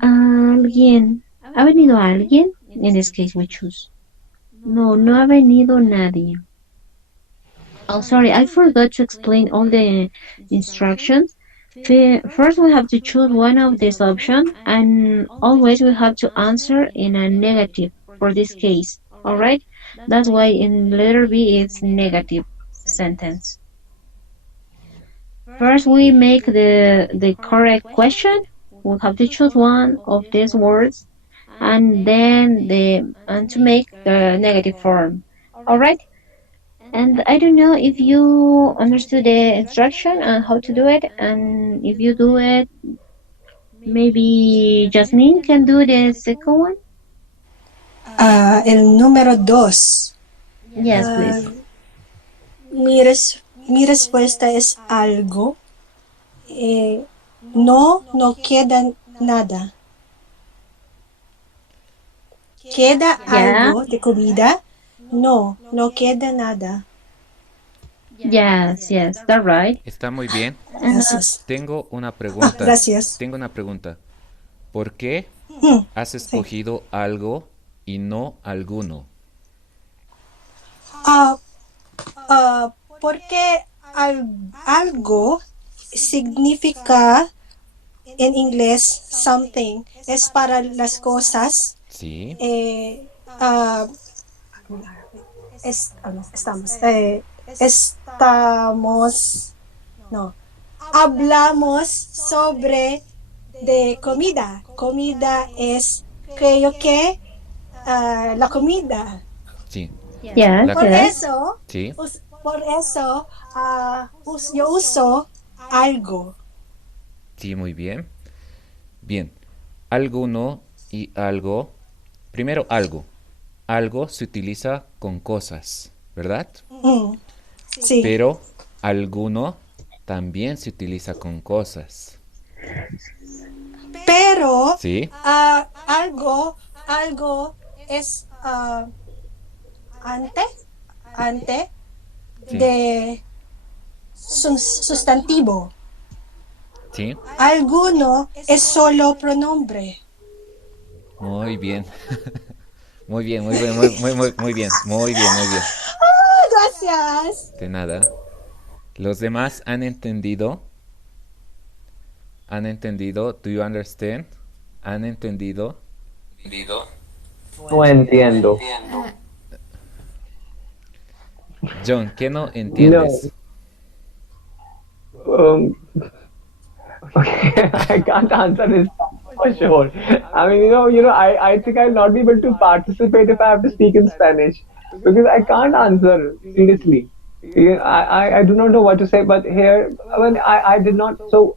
alguien. ¿Ha venido alguien? In this case, we choose. No, no ha venido nadie. Oh, sorry, I forgot to explain all the instructions. First, we have to choose one of these options, and always we have to answer in a negative for this case. All right? That's why in letter B it's negative sentence. First, we make the correct question. We have to choose one of these words, and then to make the negative form. All right? And I don't know if you understood the instruction and how to do it, and if you do it, maybe Jasmine can do the second one. El número dos. Yes, Ah, please. mi respuesta es algo. No, no queda nada. ¿Queda Yeah. algo de comida? No, no queda nada. Yes, yes, that's right. Está muy bien. Gracias. Tengo una pregunta. Gracias. Tengo una pregunta. ¿Por qué has Sí. escogido algo y no alguno? Porque algo significa en inglés something. Es para las cosas. Sí. Hablamos sobre de comida. Comida es, creo que, la comida. Sí. Yes, La- Por yes. eso, Sí. yo uso algo. Sí, muy bien. Bien. Alguno y algo. Primero algo. Algo se utiliza con cosas, ¿verdad? Sí. Pero alguno también se utiliza con cosas. Pero ¿Sí? algo es ante Sí. de sustantivo. ¿Sí? Alguno es solo pronombre. Muy bien. Muy bien, muy bien, muy bien, muy bien, muy bien. Gracias. De nada. ¿Los demás han entendido? ¿Han entendido? ¿Do you understand? ¿Han entendido? No entiendo. John, ¿qué no No. entiendes? Um, okay, I can't answer this for sure. I mean, I think I'll not be able to participate if I have to speak in Spanish because I can't answer seriously. Yeah, I do not know what to say, but here, when I did not, so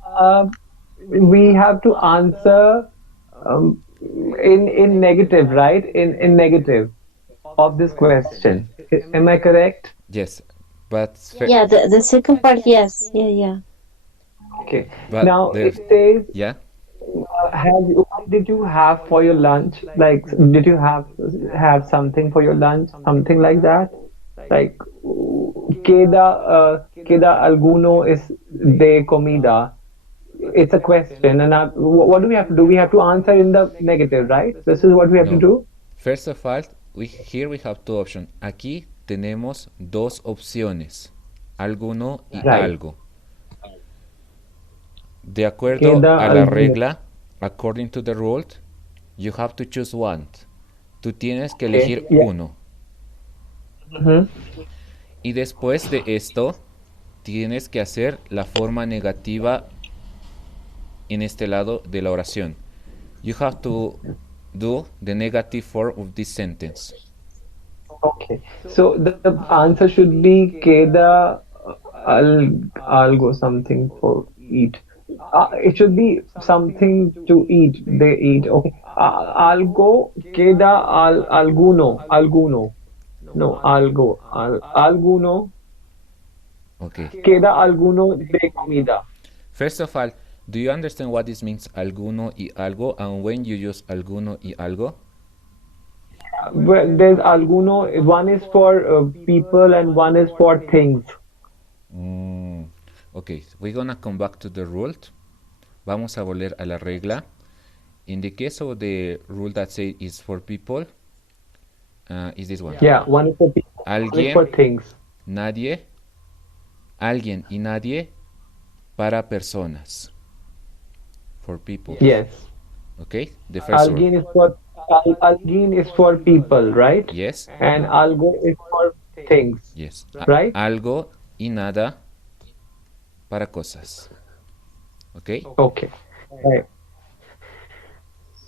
we have to answer um, in negative, right? In negative of this question. Am I correct? Yes, but Yeah, the second part, yes. Yeah, yeah. Okay. but Now there, it says, yeah. what did you have for your lunch? Like, did you have something for your lunch? Something like that? Like, queda alguno es de comida? It's a question, and what do we have to do? We have to answer in the negative, right? This is what we have to No. do. First of all, here we have two options. Aquí tenemos dos opciones, alguno y Right. algo. De acuerdo Queda a la alguno. regla, according to the rule, you have to choose one. Tú tienes que elegir Yeah. uno. Mhm. Y después de esto, tienes que hacer la forma negativa en este lado de la oración. You have to do the negative form of this sentence. Okay. So the answer should be queda algo something for eat. It should be something to eat. They eat. Okay. Algo queda alguno. No, alguno Okay. queda alguno de comida. First of all, do you understand what this means, alguno y algo, and when you use alguno y algo? Well, there's alguno. One is for people and one is for things. Mm, okay, we're gonna come back to the rule. Vamos a volver a la regla. In the case of the rule that says is for people, is this one. Yeah, one is for people, one is for Alguien, things. nadie, alguien y nadie para personas. For people. Yes. Okay, the first rule. Alguien is for people, right? Yes, And algo is for things, yes. right? Algo y nada para cosas. Okay, Okay. Right.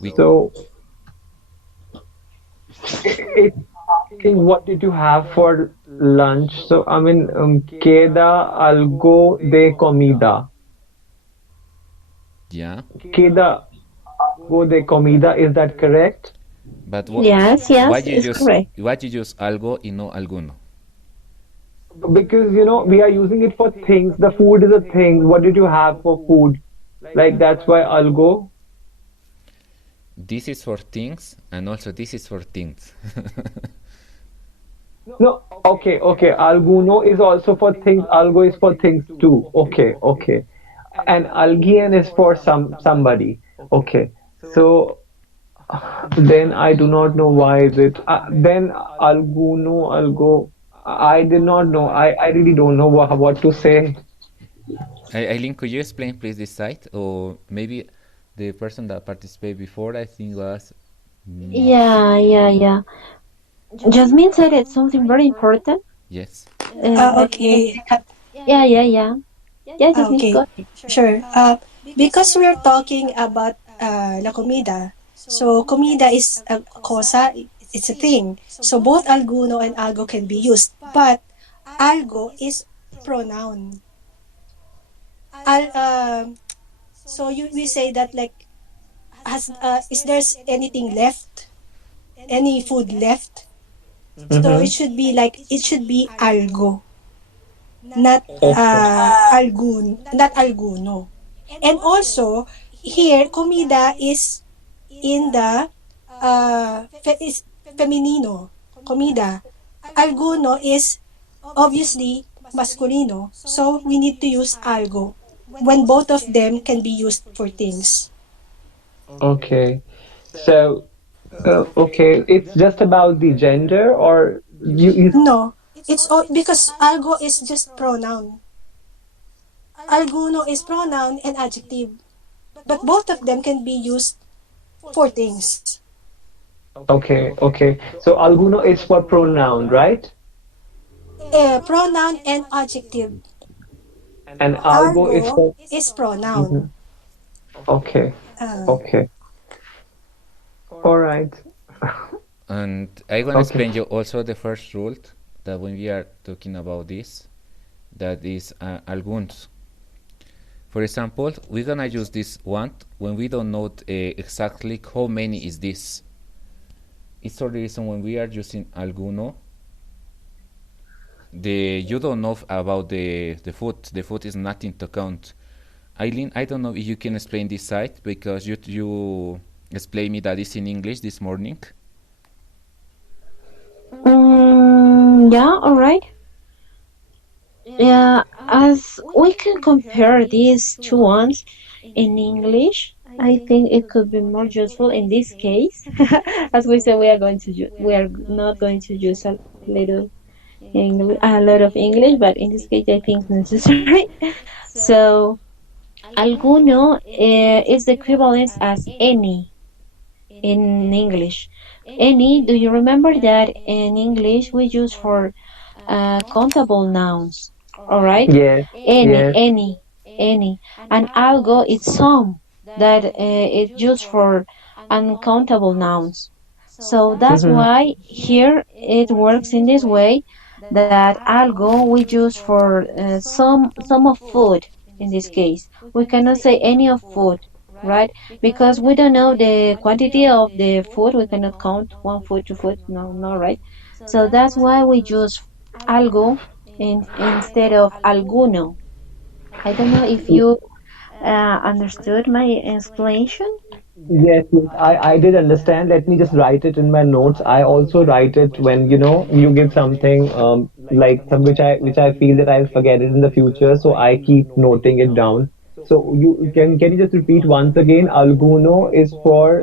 we So it's asking what did you have for lunch? So I mean, queda algo de comida. yeah. Queda algo de comida. Is that correct? But Yes, why yes, you it's use correct. algo y no alguno? Because we are using it for things. The food is a thing. What did you have for food? Like that's why algo. This is for things, and also this is for things. No, okay, okay. Alguno is also for things. Algo is for things too. Okay, okay. And algien is for somebody. Okay. So then I do not know why is it. Then alguno, algo. I did not know. I really don't know what to say. Eileen, could you explain please this site, or maybe the person that participated before? I think was Yeah, yeah, yeah. Jasmine said it's something very important. yes. But Okay. yeah, yeah, yeah. Yeah, Jasmine, Okay. go ahead. Sure. Because we're talking about la comida, so comida is a cosa, it's a thing. So both alguno and algo can be used, but algo is pronoun. So we say that like has is there's anything left, any food left? So Mm-hmm. it should be algo, not Okay. not alguno. And also here comida is in the is feminino, comida. Alguno is obviously masculino, so we need to use algo when both of them can be used for things. Okay. So okay, it's just about the gender, or you No, it's all because algo is just pronoun. Alguno is pronoun and adjective, but both of them can be used for things. okay, okay. So alguno is for pronoun, right? Pronoun and adjective. And algo is Algo for. is pronoun. Mhm. Okay, Uh, okay. All right. And I want to Okay. explain you also the first rule that when we are talking about this, that is alguns. For example, we're gonna use this one when we don't know exactly how many is this. It's for the reason when we are using alguno, the you don't know about the food. The food is nothing to count. Eileen, I don't know if you can explain this site because you explained me that it's in English this morning. Yeah, all right. Yeah, as we can compare these two ones in English, I think it could be more useful in this case. As we said, we are not going to use a lot of English, but in this case, I think it's necessary. So, alguno is the equivalent as any in English. Any, do you remember that in English we use for countable nouns? All right, Yes, any, yes. any, any, and algo is some that is used for uncountable nouns. So that's Mm-hmm. why here it works in this way that algo we use for some of food in this case. We cannot say any of food, right? Because we don't know the quantity of the food. We cannot count one food, two food. No, no, right? So that's why we use algo instead of alguno. I don't know if you understood my explanation. Yes, yes, I did understand. Let me just write it in my notes. I also write it when, you give something like some which I feel that I'll forget it in the future, so I keep noting it down. So you can you just repeat once again? Alguno is for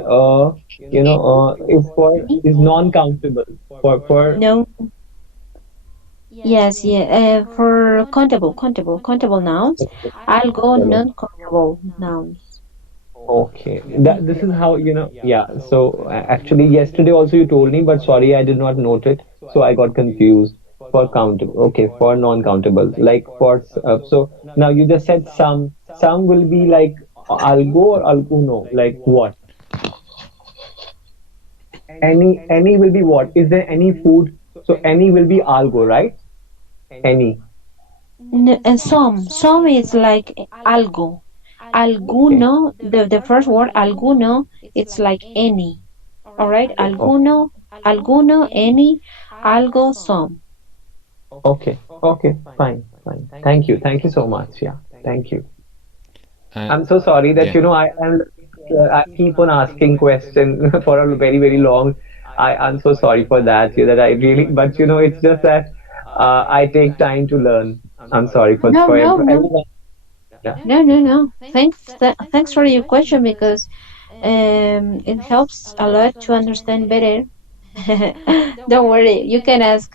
is non-countable for No. Yes, yeah. For countable nouns, algo non-countable nouns. Okay, that this is how yeah. So actually, yesterday also you told me, but sorry, I did not note it, so I got confused. For countable, okay, for non-countable, like so now you just said some will be like algo or alguno, like what? Any will be what? Is there any food? So any will be algo, right? Any. And some is like algo. Okay. Alguno, the first word alguno, it's like any. All right, Oh, alguno, any, algo, some. okay. Okay. Fine. Fine. Thank you so much. Yeah. Thank you. And I'm so sorry that yeah, I keep on asking question for a very very long. I'm so sorry for that. That I really, but it's just that I take time to learn. I'm sorry No, for no, no, everyone. Yeah. no, no, no. Thanks for your question because it helps a lot to understand better. Don't worry, you can ask.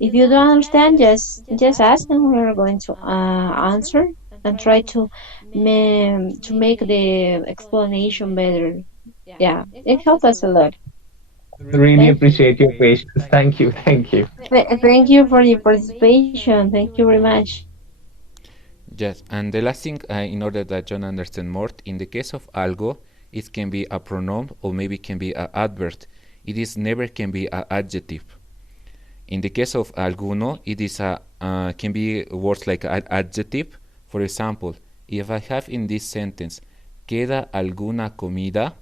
If you don't understand, just ask, and we're going to answer and try to make the explanation better. Yeah, it helps us a lot. Really Thank you. appreciate your patience. Thank you. Thank you. Thank you for your participation. Thank you very much. yes. And the last thing, in order that John understand more, in the case of algo, it can be a pronoun or maybe can be an adverb. It is never can be an adjective. In the case of alguno, it is a can be words like an adjective. For example, if I have in this sentence, queda alguna comida.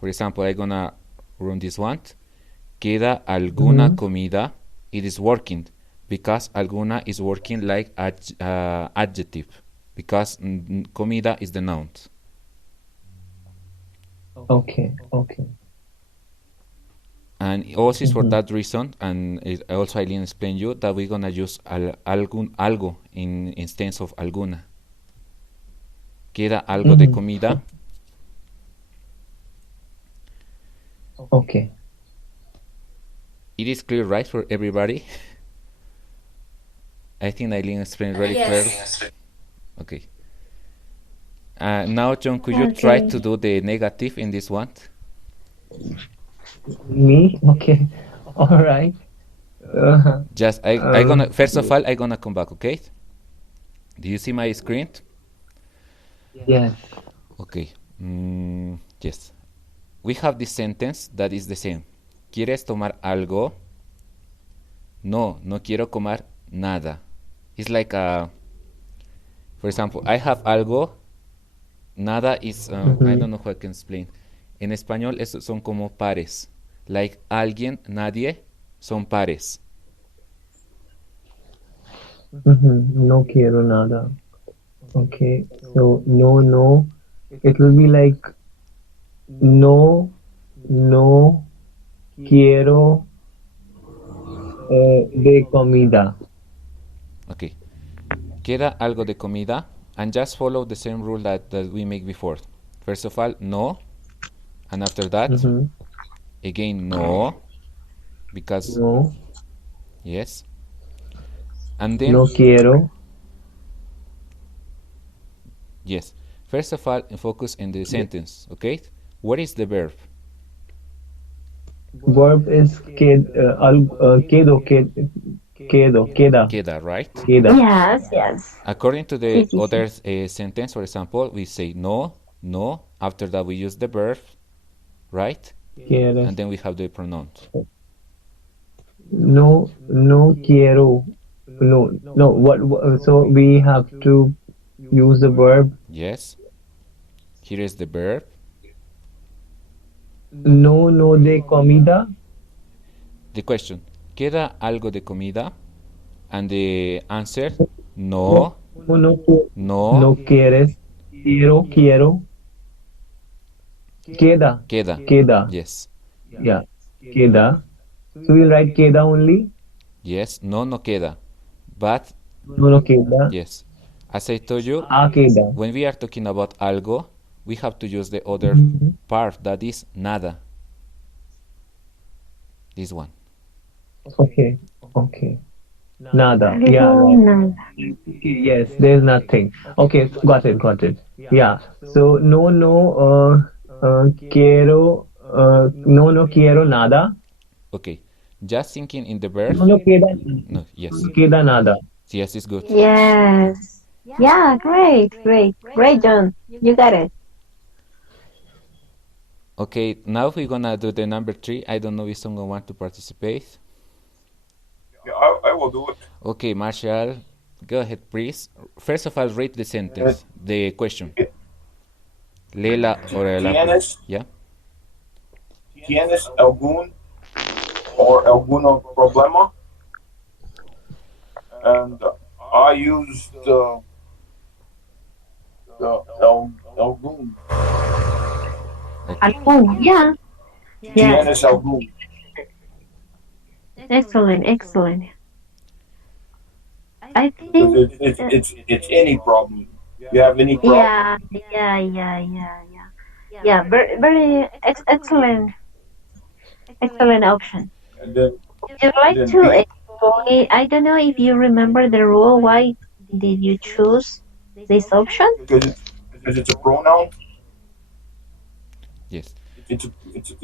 For example, I'm gonna run this one. Queda alguna Mm-hmm. comida. It is working because alguna is working like adjective because comida is the noun. Okay. Okay. And also is for Mm-hmm. that reason, and also I didn't explain you that we're gonna use algo in instead of alguna. Queda algo de Mm-hmm. comida. Okay. It is clear, right, for everybody? I think I didn't explain very clearly. Okay. Now, John, could you try Okay. to do the negative in this one? Me? Okay. All right. Uh, Just I gonna um. first of all I gonna come back. Okay. Do you see my screen? Yes. Okay. Yes. We have this sentence that is the same. ¿Quieres tomar algo? No, no quiero comer nada. It's like for example, I have algo. Nada is, I Mm-hmm. don't know how I can explain. En español son como pares. Like alguien, nadie, son pares. Mm-hmm. No quiero nada. Okay. So no, no. It will be like no, no quiero de comida. Okay. Queda algo de comida and just follow the same rule that we make before. First of all, no. And after that, Mm-hmm. again, no. Because, No, yes. And then, no quiero. yes. First of all, focus in the sentence, okay? What is the verb? Verb is queda, Queda, right? queda. Yes, yes. According to Sí, the sí, sí. other sentence, for example, we say no, no. After that, we use the verb, right? quieres. And then we have the pronouns. No, no quiero. No, no. So we have to use the verb. Yes. Here is the verb. No, no de comida. The question: ¿Queda algo de comida? And the answer: No, no, no, no, no quieres. Quiero. Queda. queda. Queda. Yes. Yeah. Queda. So we'll write queda only. Yes. No, no queda. But No, no queda. yes, as I told you, Queda. when we are talking about algo, we have to use the other Mhm. part that is nada. This one. Okay. Okay. Nada. Yeah, Algo, right. nada. Yes, there's nothing. Okay, got it, got it. Yeah. So no, no, quiero, no, no quiero nada. Okay. Just thinking in the verb. No, no queda, No. no Yes. queda nada. Yes, it's good. Yes. Yeah, great, great, great, John. You got it. Okay. Now we're gonna do the number 3. I don't know if someone want to participate. Yeah, I will do it. Okay, Marshall, go ahead, please. First of all, read the sentence, the question. It- Léela or la. ¿Tienes, Yeah. ¿Tienes algún or alguno problema? And I used algún. Okay. Algún. Yeah. Yeah. Tienes algún. Excellent, excellent. I Because think. it's any problem. You have any problem? Yeah, yeah, yeah, yeah, yeah. Yeah, very, very excellent, excellent option. And then Would you like then to B, explain? I don't know if you remember the rule. Why did you choose this option? because it's a pronoun. Yes. It's a it's a,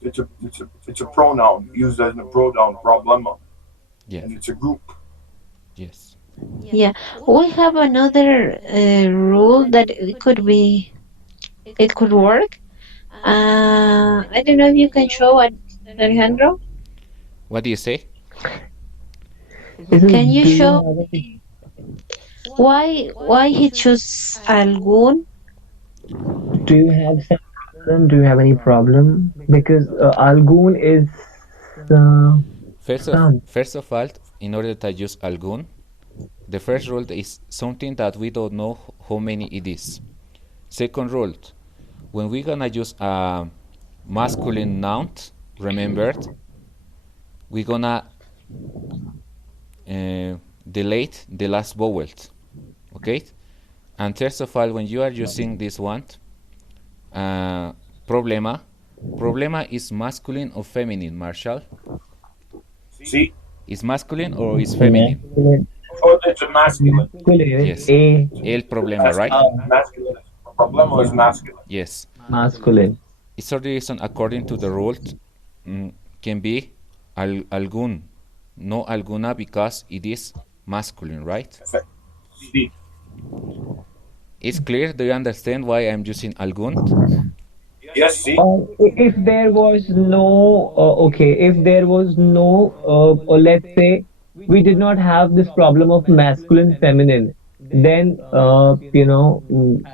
it's a it's a pronoun used as a pronoun problema, Yes. and it's a group. Yes. Yeah, we have another rule that it could work. I don't know if you can show it, Alejandro. What do you say? Can you Do you show have any, why he choose algún? do you have some problem? Do you have any problem? Because algún is uh, some. First of all, in order to use algún, the first rule is something that we don't know how many it is. Second rule, when we're gonna use a masculine noun, remembered, we're gonna delete the last vowel. Okay? And first of all, when you are using this one, problema, problema is masculine or feminine, Marshall? See, Is masculine or is feminine? oh, it's a masculine. Yes. A El problema, right? Masculine. Problema is masculine. Yes. masculine. It's the reason, according to the rule, can be algún, no alguna, because it is masculine, right? See, It's clear. Do you understand why I'm using algún? yes, see, If there was no, okay, if there was no, or let's say we did not have this problem of masculine, feminine, then,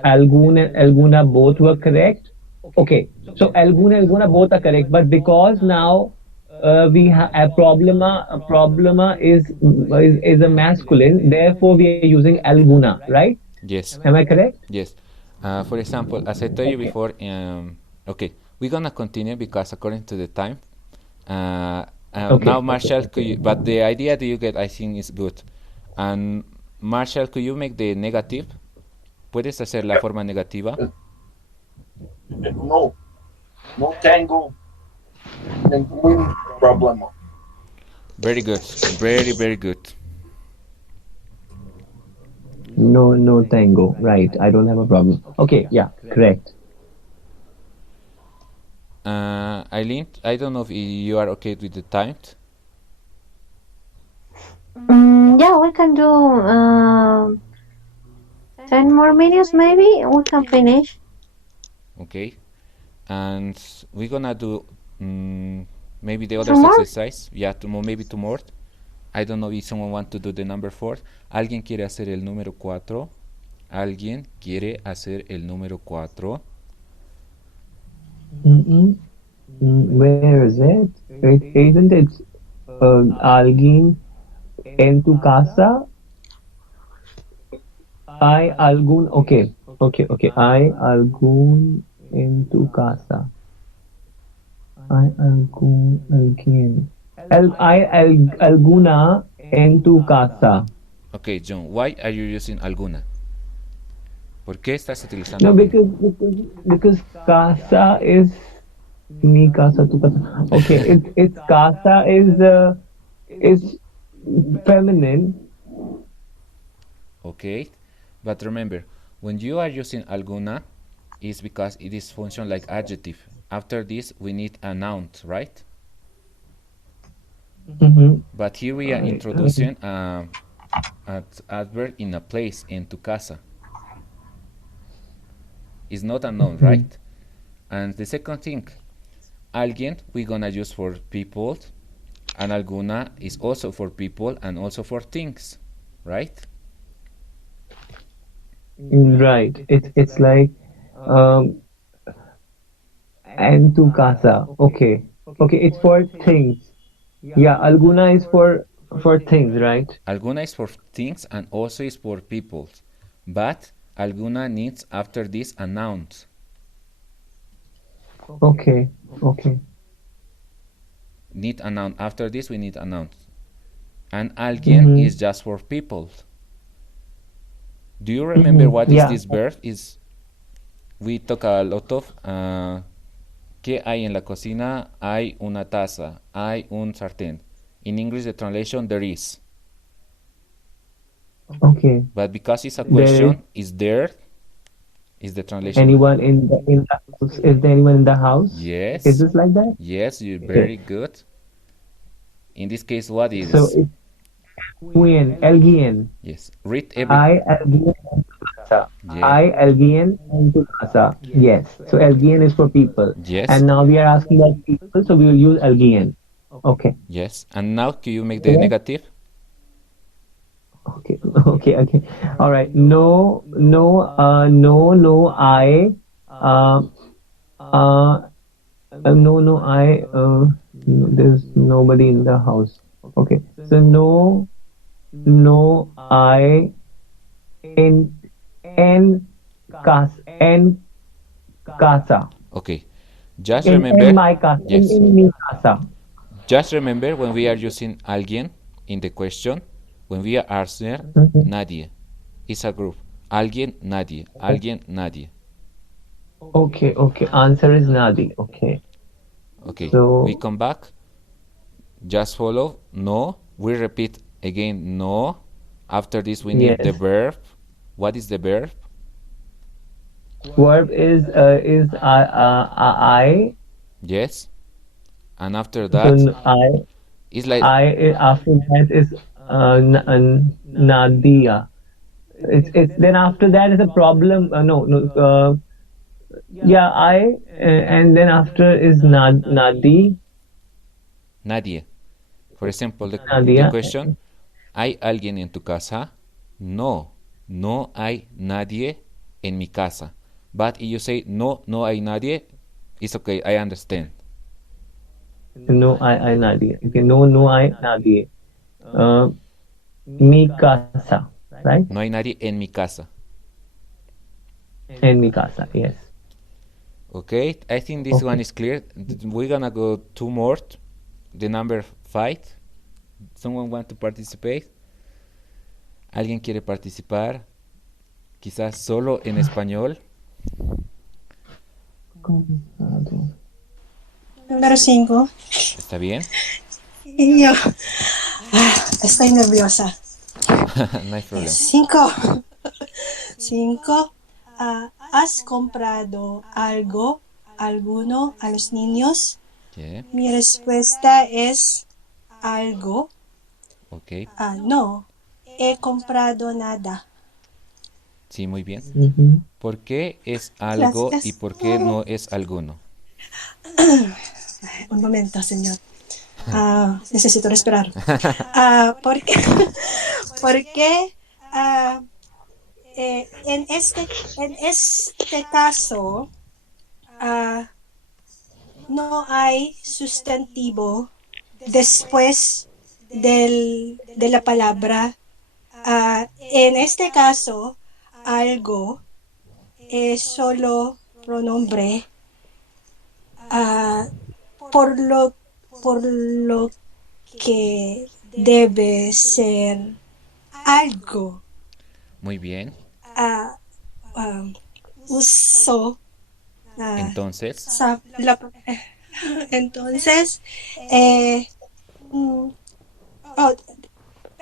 Algun and Alguna both were correct. Okay, so Algun and Alguna both are correct, but because now we have a problema is a masculine, therefore we are using Alguna, right? Yes. Am I correct? Yes. For example, as I told you Okay. before, okay, we're gonna continue because according to the time. Now, Okay. Marshall, but the idea that you get, I think, is good. And Marshall, could you make the negative? ¿Puedes hacer la forma negativa? no, no tango, ningún problema. Very good. Very, very good. No, no tango. Right. I don't have a problem. Okay. Yeah. Correct. Eileen, I don't know if you are okay with the time. Yeah, we can do 10 more minutes maybe. We can finish. Okay, and we're gonna do maybe the Two other more? exercise. Yeah, maybe two more. I don't know if someone want to do the number 4. ¿Alguien quiere hacer el número 4? ¿Alguien quiere hacer el número 4? Mm-mm. Where is it? Isn't it alguien en tu casa? Hay algún. Okay, okay, okay. Hay algún en tu casa. Hay algún alguien. Alguna en tu casa. Okay, John, why are you using alguna? ¿Por qué estás utilizando No, alguna? because casa is mi casa, tu casa. Okay, it's casa is feminine. Okay, but remember, when you are using alguna, it's because it is function like adjective. After this, we need a noun, right? Mm-hmm. But here we are introducing an adverb in a place, en tu casa. It's not a noun, Mm-hmm. right? And the second thing, alguien we're gonna use for people, and alguna is also for people and also for things, right? Right. It's like um en tu casa. Okay. Okay, it's for things. Yeah, alguna is for things, right? Alguna is for things and also is for people, but alguna needs after this a noun. Okay. Okay. Need a noun. After this, we need a noun. And alguien Mm-hmm. is just for people. Do you remember Mm-hmm. what is Yeah. this verb? Is we talk a lot of ¿qué hay en la cocina? Hay una taza, hay un sartén. In English, the translation there is. Okay. But because it's a There is question, is there is the translation. anyone in the house? Is there anyone in the house? Is Yes. this like that? Yes, you're Okay. very good. In this case, what it So is? it's queen, alguien. Yes. Read every. Hay alguien en tu casa. Yeah. Hay alguien en tu casa. Yes. So alguien is for people. Yes. And now we are asking about people, so we will use alguien. Okay. Yes. And now can you make the Okay. negative? Okay. Okay. Okay. All right. No. No. No. I. Uh. Uh. No. No. No, there's nobody in the house. Okay. So no. No. I. In. En. En casa. Okay. Just In remember. my casa. Yes. In mi casa. Just remember when we are using alguien in the question, when we are answer, Mhm. nadie. It's a group. Alguien, nadie. Alguien, nadie. Okay. Okay. Answer is Nadi. Okay. Okay. We So come back. Just follow. No. We repeat again. No. After this, we need the yes. verb. What is the verb? Verb is I. Yes. And after So that, I it's like I after that is Nadia. It's then after that is a problem. No no. Yeah, I and then after is Nadi nadie. For example, the Nadia. question, ¿hay alguien en tu casa? No, no hay nadie en mi casa. But if you say no, no hay nadie, it's okay, I understand. No, I Nadia. Okay, no, I Nadia. Uh, Mi casa, right? No hay nadie en mi casa. En mi casa, yes. Okay, I think this one Okay. is clear. We're gonna go two more. The number 5. Someone want to participate? ¿Alguien quiere participar? Quizás solo en español. Número 5. ¿Está bien? Y yo, estoy nerviosa. No hay problema. 5. 5. ¿Has comprado algo, alguno a los niños? Yeah. Mi respuesta es algo. Okay. No, he comprado nada. Sí, muy bien. Mm-hmm. ¿Por qué es algo y Gracias. por qué no es alguno? Un momento, señor. Necesito respirar. ¿Por qué? Porque ah, en este caso no hay sustantivo después de la palabra. En este caso, algo es solo pronombre ah, por lo, por lo que debe ser algo. Muy bien. Ah, ah, uso ah, Entonces, sa- la- entonces eh, mm, oh,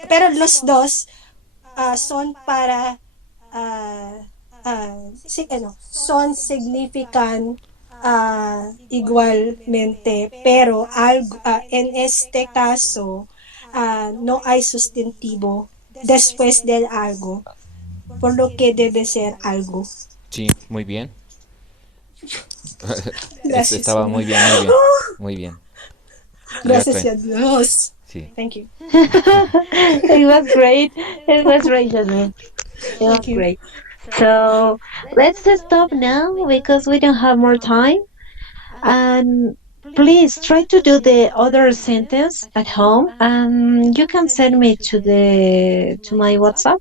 pero los dos son para sí, no, son significan igualmente, pero en este caso no hay sustantivo después del algo, por lo que debe ser algo. sí, muy bien. Gracias, Estaba Señor. muy bien, muy bien. Muy bien. Your Gracias turn. a Dios. Sí. Thank you. It was great. It was great, Jasmine. It was Thank you. great. So let's just stop now because we don't have more time. And please try to do the other sentence at home, and you can send me to my WhatsApp,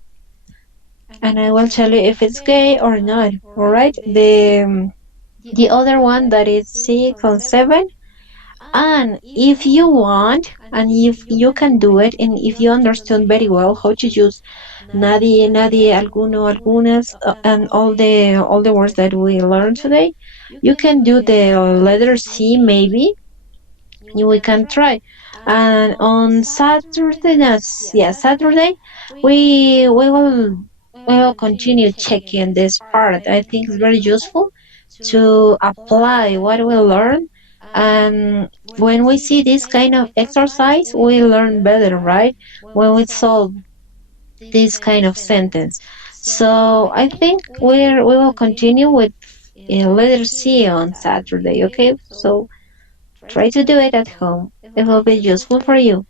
and I will tell you if it's gay or not. All right. The other one that is 6 or 7. And if you want, and if you can do it, and if you understand very well how to use nadie, nadie, alguno, algunas, and all the words that we learned today, you can do the letter C maybe. We can try. And on Saturday, no, yeah, Saturday, we will continue checking this part. I think it's very useful to apply what we learn, and when we see this kind of exercise we learn better, right? When we solve this kind of sentence. So I think we will continue with letter C on Saturday. Okay, so try to do it at home. It will be useful for you.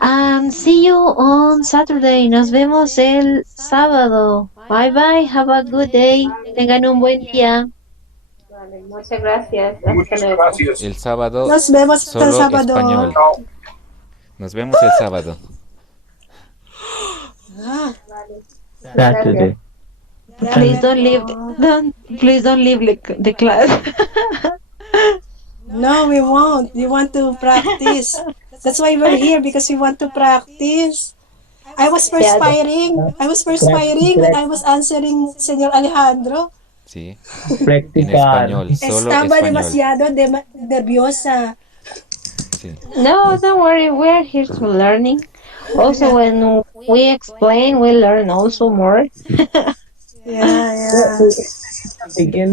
And see you on Saturday. Nos vemos el sábado. Bye bye, have a good day, tengan un buen día. Vale, muchas gracias. Hasta Muchas luego. gracias. El sábado Nos vemos hasta el solo sábado. español. Chao. Nos vemos el sábado. Ah, Vale, muchas gracias. Saturday. What Please time? don't leave. Don't please don't leave the class. no, we won't. We want to practice. That's why we're here, because we want to practice. I was Yeah, perspiring. I was Prac- perspiring when prac- I was answering Señor Alejandro. Sí. En Practicar. español, solo Estaba español. demasiado nerviosa. Sí. no, don't worry. We are here to learning. Also, Yeah, when we explain, we learn also more. yeah, Well, yeah. begin